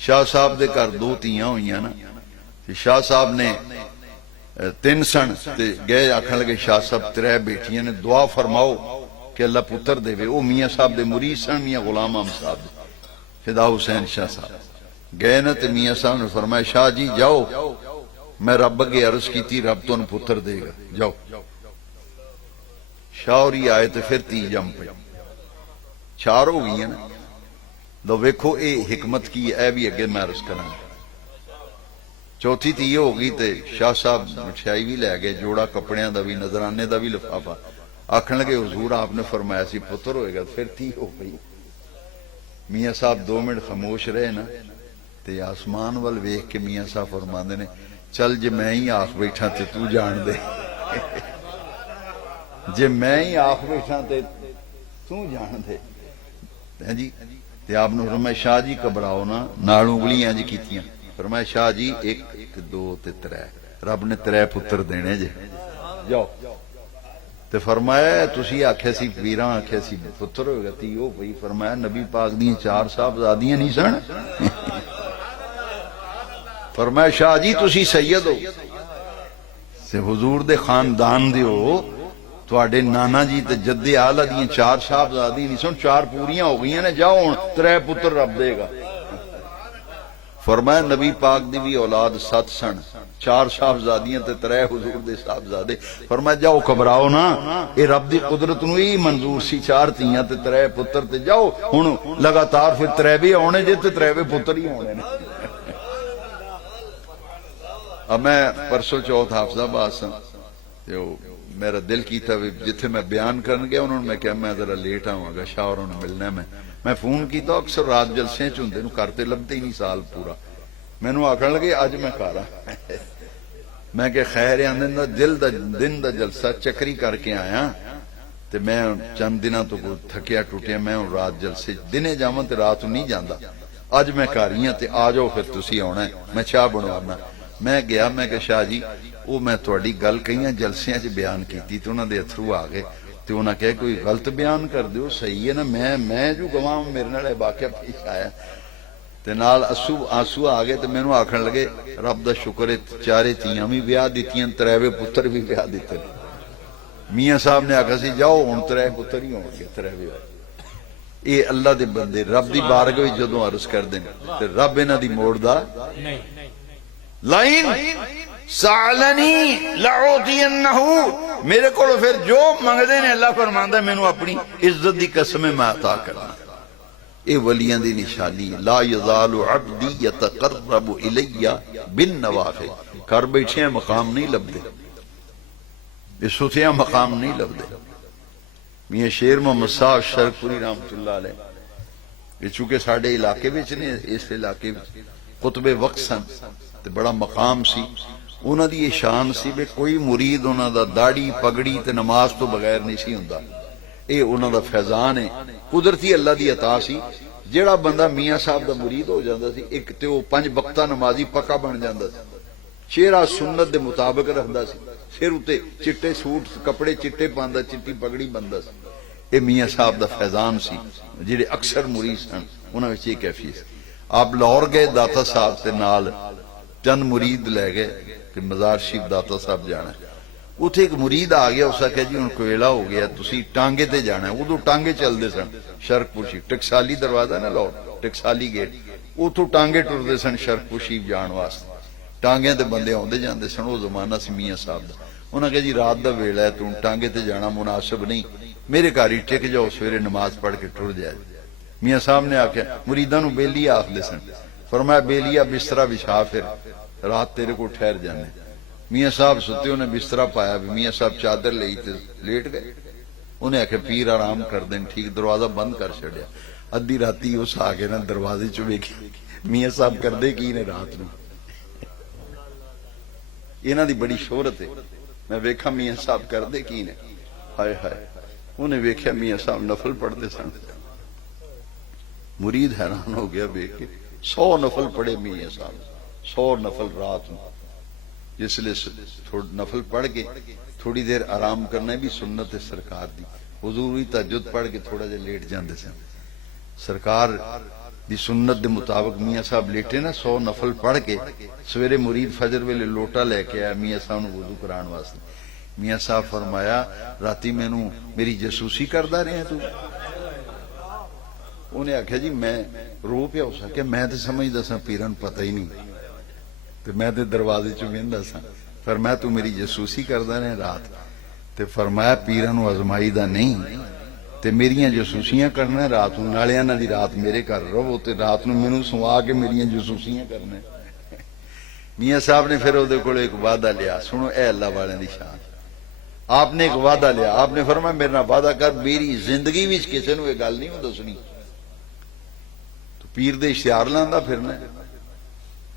شاہ صاحب دے گھر دو تیاں ہوئیاں نا تے شاہ صاحب نے 3 سن تے گئے آکھن لگے شاہ صاحب 3 بیٹیاں نے دعا فرماؤ کہ اللہ پتر دے وے. او میاں صاحب دے مرید سن میاں غلام احمد صاحب دے فدا حسین شاہ صاحب گئے نا تے میاں صاحب نے فرمایا شاہ جی جاؤ میں رب اگے عرض کیتی رب تانوں پتر دے گا جاؤ. شاہ ہوری آئے تے پھر 3 جم پہ 4 ہو گئی ہیں نا. لو ویکھو اے حکمت کی اے بھی اگے میں عرض کراں. چوتھی تی ہو گئی تے شاہ صاحب مٹھائی بھی لے گئے جوڑا کپڑیاں دا بھی نظرانے دا بھی لفافہ. آکھن لگے حضور آپ نے فرمایا سی پتر ہوئے گا. پھر 30 ہو گئی. میاں صاحب 2 منٹ خاموش رہے نا تے آسمان وال ویکھ کے میاں صاحب فرماندے نے چل جے میں ہی آکھ بیٹھا تے تو جان دے. جے میں ہی آکھ بیٹھا تے تو جان دے. جی تے آپ نے فرمایا شاہ جی گھبراؤ نا نال انگلیاں جی کیتیاں. فرمایا شاہ جی 1 2 تے 3 رب نے 3 پتر دینے جے جاؤ. تے فرمایا تسی آکھیا سی پیراں آکھیا سی پتر ہوئے گا 30 ہو پئی. فرمایا نبی پاک دیاں 4 صاحبزادیاں نہیں سن. فرمایا شاہ جی تسی سید ہو تے حضور دے خاندان دے ہو تواڈے نانا جی تے جد اعلی دیاں 4 صاحبزادی نہیں سن 4 پوریاں ہو گئیاں نے جاؤ ہن 3 پتر رب دے گا. فرمایا نبی پاک دی بھی اولاد 7 سن 4 صاحبزادیاں تے 3 حضور دے صاحبزادے. فرمایا جاؤ گھبراؤ نا, اے رب دی قدرت نو ہی منظور سی. 4 تیاں تے 3 پتر, تے جاؤ ہن لگاتار پھر 3 بھی آنے جے تے 3 پتر ہی آنے نے. اب میں پرسوں چوتھ حافظ آباد سا, میرا دل کیتا جتھے میں بیان کرن گیا انہوں نے میں کہا میں ذرا لیٹ آواں گا, شاہ ہوراں نوں ملنا ہے. میں فون کیتا, اکثر رات جلسے چ ہوندے نوں کرتے لبدے ہی نہیں سال پورا. مینوں آکھن لگے اج میں کر آ. میں کہ خیر آندے دن دا جلسہ چکری کر کے آیا تے میں چند دنوں تو تھکیا ٹوٹیا, میں رات جلسے دنے جاواں تے رات نہیں جاندا. اج میں کر رہی ہاں تے آ جاؤ پھر تسی آنا ہے, میں چاہ بنوانا. میں گیا, میں کہ شاہ جی وہ میں تہاڈی گل کئیاں جلسیاں چ بیان کیتی تے انہاں دے اتھرو آ گئے تے انہاں کہے کوئی غلط بیان کر دیو, صحیح ہے نا. میں جو گواہ میرے نال واقعہ پیش آیا تے نال آنسو آ گئے تے مینوں آکھن لگے رب دا شکر ہے 4 تیاں بھی بیاہ دتیاں, 3 پتر بھی بیاہ دتے. میاں صاحب نے آکھا سی جاؤ ہن 3 پتر ہی ہون گے, 3 بھی. اے اللہ دے بندے رب دی بارگاہ وچ جدوں عرض کردے تے رب انہاں دی موڑدا نہیں. لائن سالنی لعوتینہ, میرے کو پھر جو منگدے نے اللہ فرماندا مینوں اپنی عزت دی قسم میں عطا کرنا. اے ولیاں دی نشانی. لا یزال عبدی یتقرب الی بالنوافل. کر بیٹھے مقام نہیں لبدے, یہ ستھیا مقام نہیں لبدے. میاں شیر محمد صاحب شرک پوری رحمت اللہ علیہ, یہ چونکہ ساڈے علاقے وچ نے, اس علاقے وچ قطب وقت سن تے بڑا مقام سی. انہاں دی یہ شان سی بے کوئی مرید انہاں دا داڑھی پگڑی تے نماز تو بغیر نہیں سی ہوندا. اے انہاں دا فیضان ہے, قدرتی اللہ دی عطا سی. جیڑا بندہ میاں صاحب دا مرید ہو جاندا سی ایک تے او 5 وقتہ نمازی پکا بن جاندا سی. چہرہ سنت دے مطابق رکھدا سی, سر اتے چٹے سوٹ کپڑے چٹے پاندا, چٹی پگڑی بندا سی. اے میاں صاحب دا فیضان سی. جڑے اکثر مرید سن انہاں وچ یہ کیفیت سی. آپ لاہور گئے داتا صاحب تے نال چند مرید لے گئے کہ مزار شریف داتا صاحب جانا ہے. اتھے ایک مرید آ گیا, اس آخیا جی ہن کوئلہ ہو گیا تسی ٹانگے تے جانا ہے. ادو ٹانگے چلدے سن شرک پور شریف, ٹکسالی دروازہ نا لاہور, ٹکسالی گیٹ, اتھوں ٹانگے ٹردے سن شرک پور شریف جان واسطے. ٹانگے تے بندے آندے جاندے سن, وہ زمانہ سی میاں صاحب دا. انہاں کہا جی رات دا ویلا ہے تو ٹانگے تے جانا مناسب نہیں, میرے گھر ہی ٹک جاؤ, سویرے نماز پڑھ کے ٹر جائے. میاں صاحب نے آخیا, مریداں نوں بیلی آکھدے سن, فرمایا بیلیا بسترا بچھا پھر رات تیرے کو ٹھہر جانے. میاں صاحب ستے, انہیں بسترا پایا, میاں صاحب چادر لئی تے لیٹ گئے. انہیں آخیا پیر آرام کر دیں, ٹھیک دروازہ بند کر چھڑیا. ادھی راتی اس آ کے نا دروازے چ ویکھی میاں صاحب کردے کی نے رات نو. انہاں دی بڑی شہرت ہے. میں ویکھا میاں صاحب کردے کی نے, ہائے ہائے. انہیں ویکھیا میاں صاحب نفل پڑھتے سن. مرید حیران ہو گیا ویکھ کے, 100 نفل پڑھے میاں صاحب, 100 نفل رات میں. جس لئے نفل پڑھ کے تھوڑی دیر آرام کرنا بھی سنت سرکار دی. حضور بھی تہجد پڑھ کے تھوڑا جا لیٹ جاندے سن. سرکار دی سنت دے مطابق میاں صاحب لیٹے نا 100 نفل پڑھ کے, سویرے مرید فجر ویلے لوٹا لے کے آیا میاں صاحب نو وضو کران واسطے. میاں صاحب فرمایا راتی مینوں میری جاسوسی کردا رہے ہیں تو. انہیں آخیا جی میں رو پیا, ہو سکے میں تے سمجھدا سا پیرن پتہ ہی نہیں, تے میں تے دروازے چ ویندا سا. فرمایا تو میری جاسوسی کردا رہے رات. تے فرمایا پیراں نوں آزمائی دا نہیں تے میریاں جاسوسیاں کرنا رات نوں, نالے انہاں دی رات میرے گھر رہو تے رات نوں مینوں سوا کے میریاں جاسوسیاں کرنا. میاں صاحب نے پھر اودے کول ایک وعدہ لیا. سنو اے اللہ والے دی شان, آپ نے ایک وعدہ لیا. آپ نے فرمایا میرے نال وعدہ کر میری زندگی وچ کسے نوں یہ گل نہیں دسنی. تو پیر دے اشتہار لاندا پھرنا.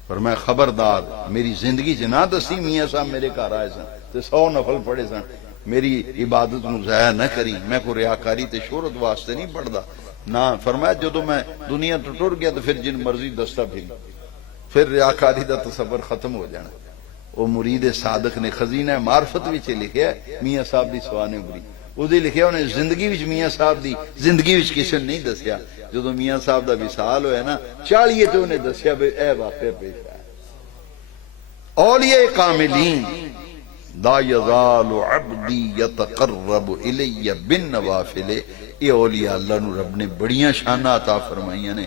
فرمایا خبردار میری زندگی چ نہ دسی. میاں صاحب میرے گھر آئے سن تے 100 نفل پڑھے سن. میری عبادت نو ضائع نہ کری, میں کو ریاکاری تے شہرت واسطے نہیں پڑھدا نہ. فرمایا جدو میں دنیا تو ٹر گیا تو پھر جن مرضی دستا پھر ریاکاری دا تصور ختم ہو جانا. وہ مرید صادق نے خزینہ معرفت وچ لکھیا میاں صاحب دی سوانے بری. اودے لکھیا انہیں زندگی وچ میاں صاحب دی زندگی وچ کسی نے نہیں دسیا. جدو میاں صاحب دا وصال ہویا نا 40 تے انہیں دسیا بے اے واقعہ پیش آیا. اولیاء کاملین لا یزال عبدی یتقرب الی بالنوافل. اے اولیاء اللہ نو رب نے بڑیاں شاناں عطا فرمائیاں نے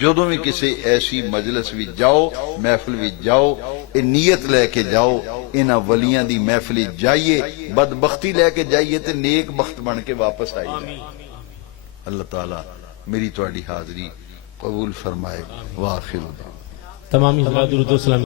ਜਦੋਂ ਵੀ ਕਿਸੇ ਐਸੀ ਮਜਲਿਸ ਵਿੱਚ ਜਾਓ, ਮਹਿਫਿਲ ਵਿੱਚ ਜਾਓ, ਇਹ ਨੀਅਤ ਲੈ ਕੇ ਜਾਓ ਇਹਨਾਂ ਵਲੀਆਂ ਦੀ ਮਹਿਫਿਲ ਵਿੱਚ ਜਾਈਏ, ਬਦਬਖਤੀ ਲੈ ਕੇ ਜਾਈਏ ਤੇ ਨੇਕ ਬਖਤ ਬਣ ਕੇ ਵਾਪਸ ਆਈਏ। اللہ تعالیٰ میری تواڈی حاضری قبول فرمائے۔ واخر تمامی درود و سلام